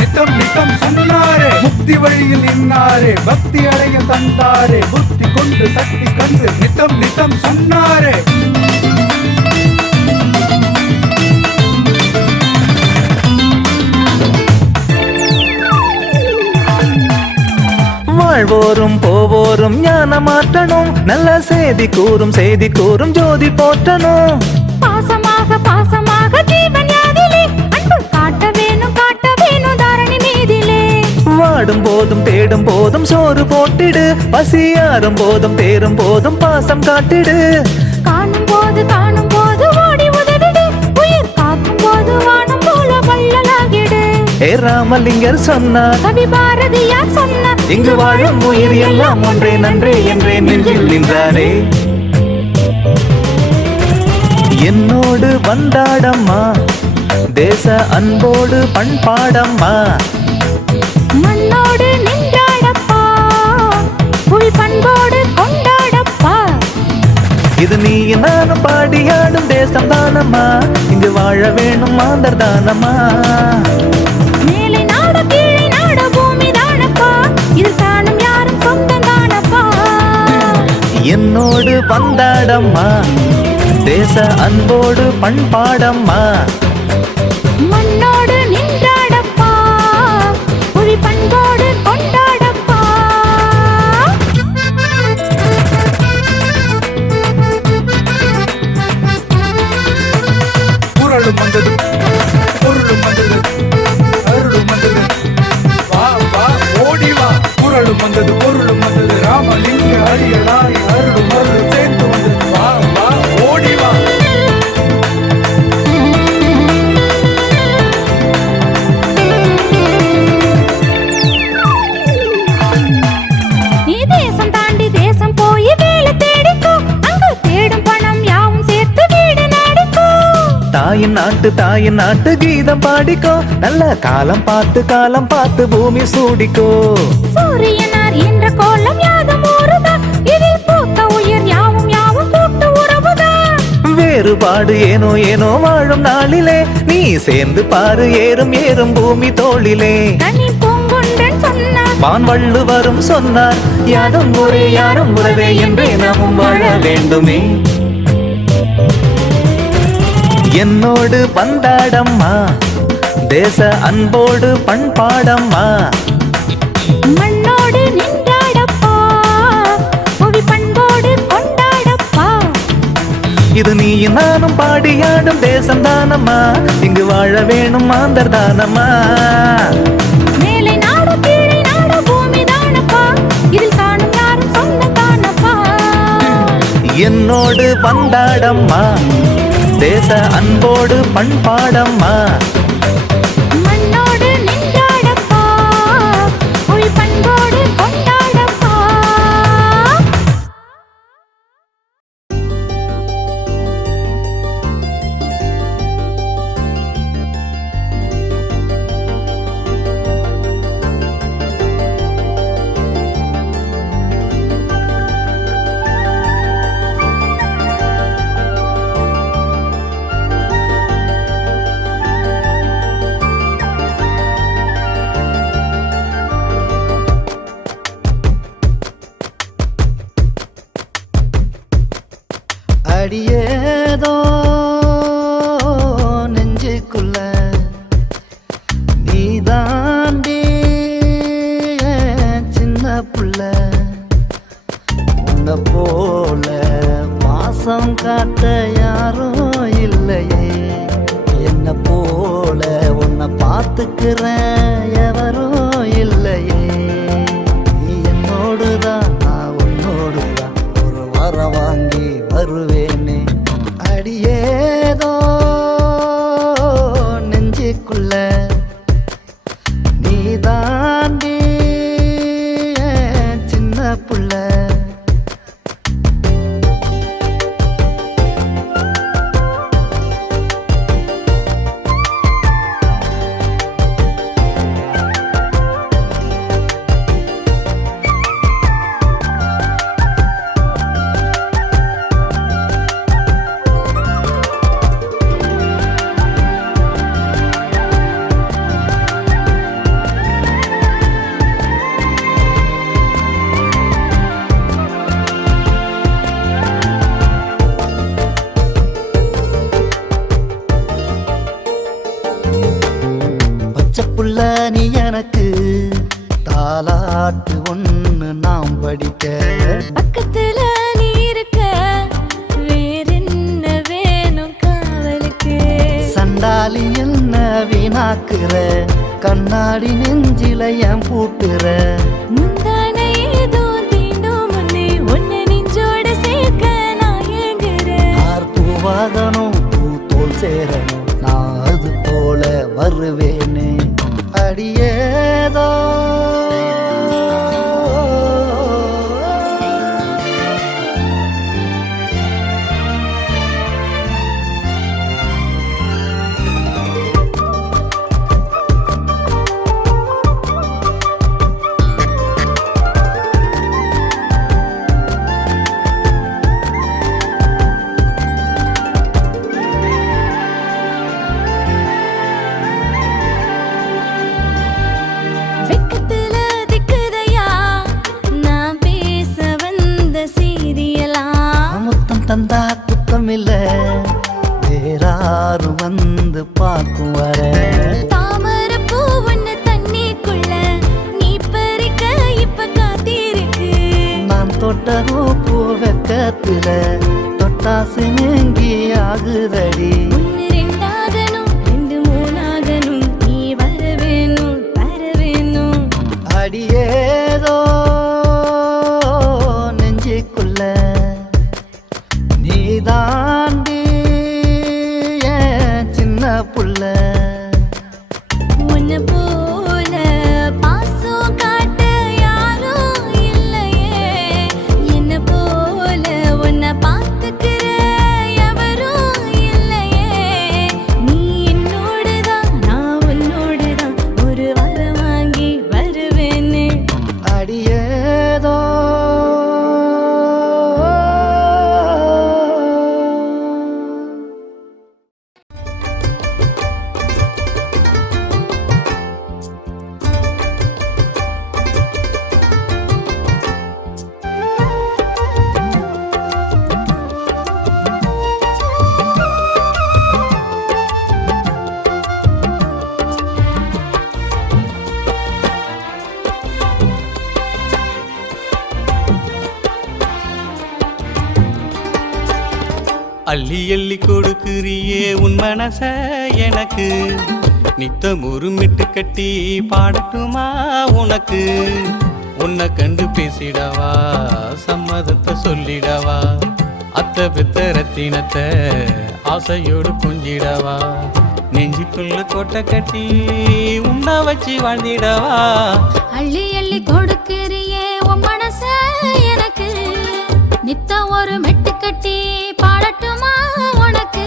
நித்தம் நித்தம் சொன்னாரே. முக்தி வழியில் நின்னாரே பக்தி அடைய தந்தாரே. புத்தி கொண்டு சக்தி கண்டு நித்தம் நித்தம் சொன்னாரே. வாழ்வோரும் போவோரும் ஞான மாற்றணும். நல்ல செய்தி கூறும் ஜோதி போற்றணும். பாசமாக பாசமாக ஜீவன் யாதிலே அன்பு காட்ட வேணும் தாரணி மீதிலே. வாடும் போதும் தேடும் போதும் சோறு போட்டிடு. பசியாரும் போதும் தேரும் போதும் பாசம் காட்டிடு. காணும் போது ஓடி உதவிடு. உயிர் காக்கும் போது வானம் போல வள்ளலாகிடு. ஏ ராமலிங்கர் சொன்னார், கவி பாரதியார் சொன்னார், இங்கு வாழும் உயிர் எல்லாம் ஒன்றே நன்றே என்றே நெஞ்சில் நின்றாரே. என்னோடு வந்தாடம்மா தேச அன்போடு பண்பாடம்மா. மண்ணோடு நின்றாடப்பா புவி பண்போடு கொண்டாடப்பா. இது நீ நானும் பாடியாடும் தேசம் தானம்மா. இங்கு வாழ வேணும் மாந்தர் தானம்மா. மேலை நாடு கீழே நாடு பூமி தானப்பா இதில் காணும் யாரும் சொந்தம் தானப்பா. என்னோடு வந்தாடம்மா தேச அன்போடு பண்பாடம்மா. மண்ணோடு நின்றாடப்பா புவி பண்போடு கொண்டாடப்பா. குரலும் வந்தது பொருளும் வந்தது அருளும் வந்தது வா வா ஓடி வா. குரலும் வந்தது பொருளும் வந்தது ராமலிங்க அடியலாய் அருளும் அருள் சேர்ந்து வந்தது வா வா ஓடி வா. நீ தேசம் தாண்டி தேசம் போய் வேலை தேடிக்கோ. அங்கு தேடும் பணம் யாவும் சேர்த்து வீடு நாடிக்கோ. தாயின் நாட்டு கீதம் பாடிக்கோ. நல்ல காலம் பார்த்து பூமி சூடிக்கோ. சூரியனார் என்ற கோலம் யாதும் ஊறுதான். இதில் பூத்த உயிர் யாவும் கூட்டு உறவுதான். வேறுபாடு ஏனோ வாழும் நாளிலே நீ சேர்ந்து பாரு ஏறும் பூமி தோளிலே. கனி பூங்குன்றன் சொன்னார், வான் வள்ளுவரும் சொன்னார், யாரும் ஒரே யாரும் உறவே என்றே நாமும் வாழ வேண்டுமே. என்னோடு வந்தாடம்மா தேச அன்போடு பண்பாடம்மா. மண்ணோடு நின்றாடப்பா, புவி பண்போடு கொண்டாடப்பா. இது நீ நானும் பாடியாடும் தேசம் தானம்மா, இங்கு வாழ வேணும் மாந்தர் தானம்மா. மேலை நாடு கீழே நாடு பூமி தானப்பா, இதில் காணும் யாரும் சொந்த தானப்பா. என்னோடு வந்தாடம்மா, தேச அன்போடு பண்பாடம்மா. மண்ணோடு நின்றாடப்பா, புவி பண்போடு கொண்டாடப்பா. அடியேதோ நெஞ்சுக்குள்ள நீ தாண்டி சின்ன புள்ள. உன்னை போல பாசம் காட்ட யாரும் இல்லையே, என்ன போல உன்னை பார்த்துக்கிற எவரும் இல்லையே. நீ என்னோடுதான் நான் உன்னோடுதான் ஒரு வாரம் வாங்கி வருவேனே. அடியேதோ நெஞ்சுக்குள்ள நீ தாண்டி சின்ன புள்ள. பச்சைப்புள்ள நீ எனக்கு தாலாட்டு ஒன்று நாம் படிக்க. பக்கத்துல நீ இருக்க வேறென்ன வேணும் காவலுக்கு. சண்டாலி என்ன வீணாக்குற, கண்ணாடி நெஞ்சில ஏன் பூட்டுற. முந்தானை ஏதோ தீண்டும் முன்னே உன்னை நெஞ்சோட சேர்க்க நான் ஏங்குறேன். ஆர் பூவாகணும் பூ தோல் சேரணும், நான் அது போல வருவேனே. அடியேதோ அள்ளி அள்ளி கொடுக்குறியே உன் மனச எனக்கு நித்தம் உருமிட்டு கட்டி பாடட்டுமா உனக்கு உன்னை கண்டு பேசிடவா சம்மதத்தை சொல்லிடவா அத்தை பெத்த ரத்தினத்தை ஆசையோடு கொஞ்சிடவா நெஞ்சுக்குள்ள கோட்டை கட்டி உன்னை வச்சு வாழ்ந்திடவா அள்ளி அள்ளி கொடுக்கிறியே உன் மனச எனக்கு நித்த ஒரு மெட்டு கட்டி பாடட்டுமா உனக்கு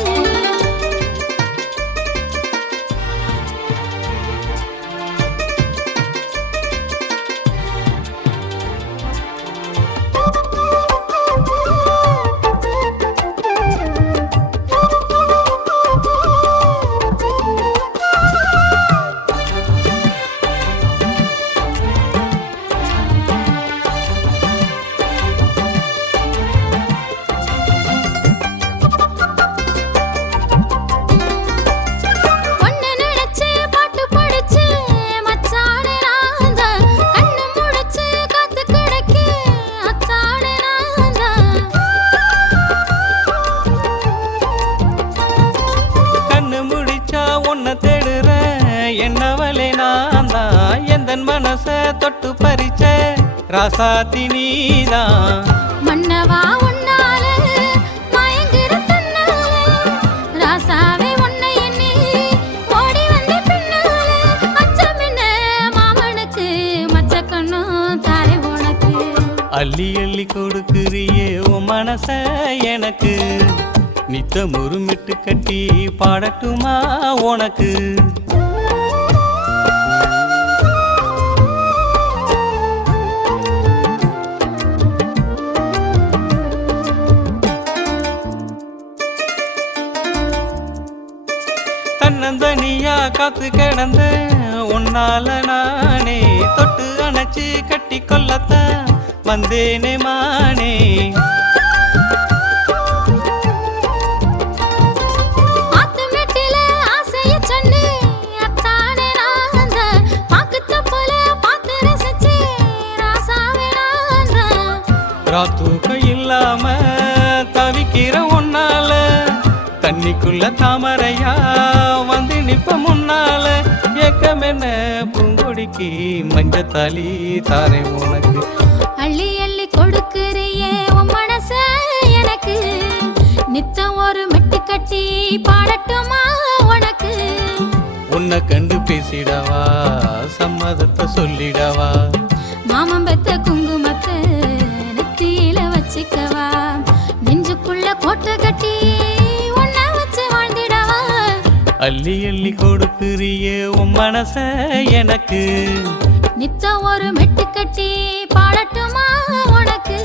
மனச தொட்டு பறிச்ச ராசாத்தி நீதான் மன்னவா உன்னால மயங்குற தன்னால ராசாவே உன்னை எண்ணி ஓடி வந்த பின்னால அச்சம் என்ன மாமனுக்கு மச்ச கண்ணும் தாரை உனக்கு அள்ளி அள்ளி கொடுக்குறியே உன் மனச எனக்கு நித்தம் உருமிட்டு கட்டி பாடட்டுமா உனக்கு தன்னந்தனியா காத்து கிடந்த உன்னால நானே தொட்டு அணைச்சு கட்டி கொள்ளத்தான் வந்தேனே மானே தூக்கம் இல்லாம தவிக்கிற உன்னால தண்ணிக்குள்ள தாமரையா வந்து நிப்ப முன்னால ஏக்கம் என்ன பூங்கொடிக்கு மஞ்சத்தாலி தாரே உனக்கு அள்ளி அள்ளி கொடுக்கிறியே உன் மனச எனக்கு நித்தம் ஒரு மெட்டு கட்டி பாடட்டுமா உனக்கு உன்னை கண்டு பேசிடவா சம்மதத்தை சொல்லிடவா மாமன் பெத்த குங்குமத்தை நெத்தியில வச்சுக்கவா நெஞ்சுக்குள்ள கோட்டை கட்டி உன்னை வச்சு வாழ்ந்திடவா அள்ளி அள்ளி கொடுக்குறியே உன் மனச எனக்கு நித்தம் ஒரு மெட்டு கட்டி பாடட்டுமா உனக்கு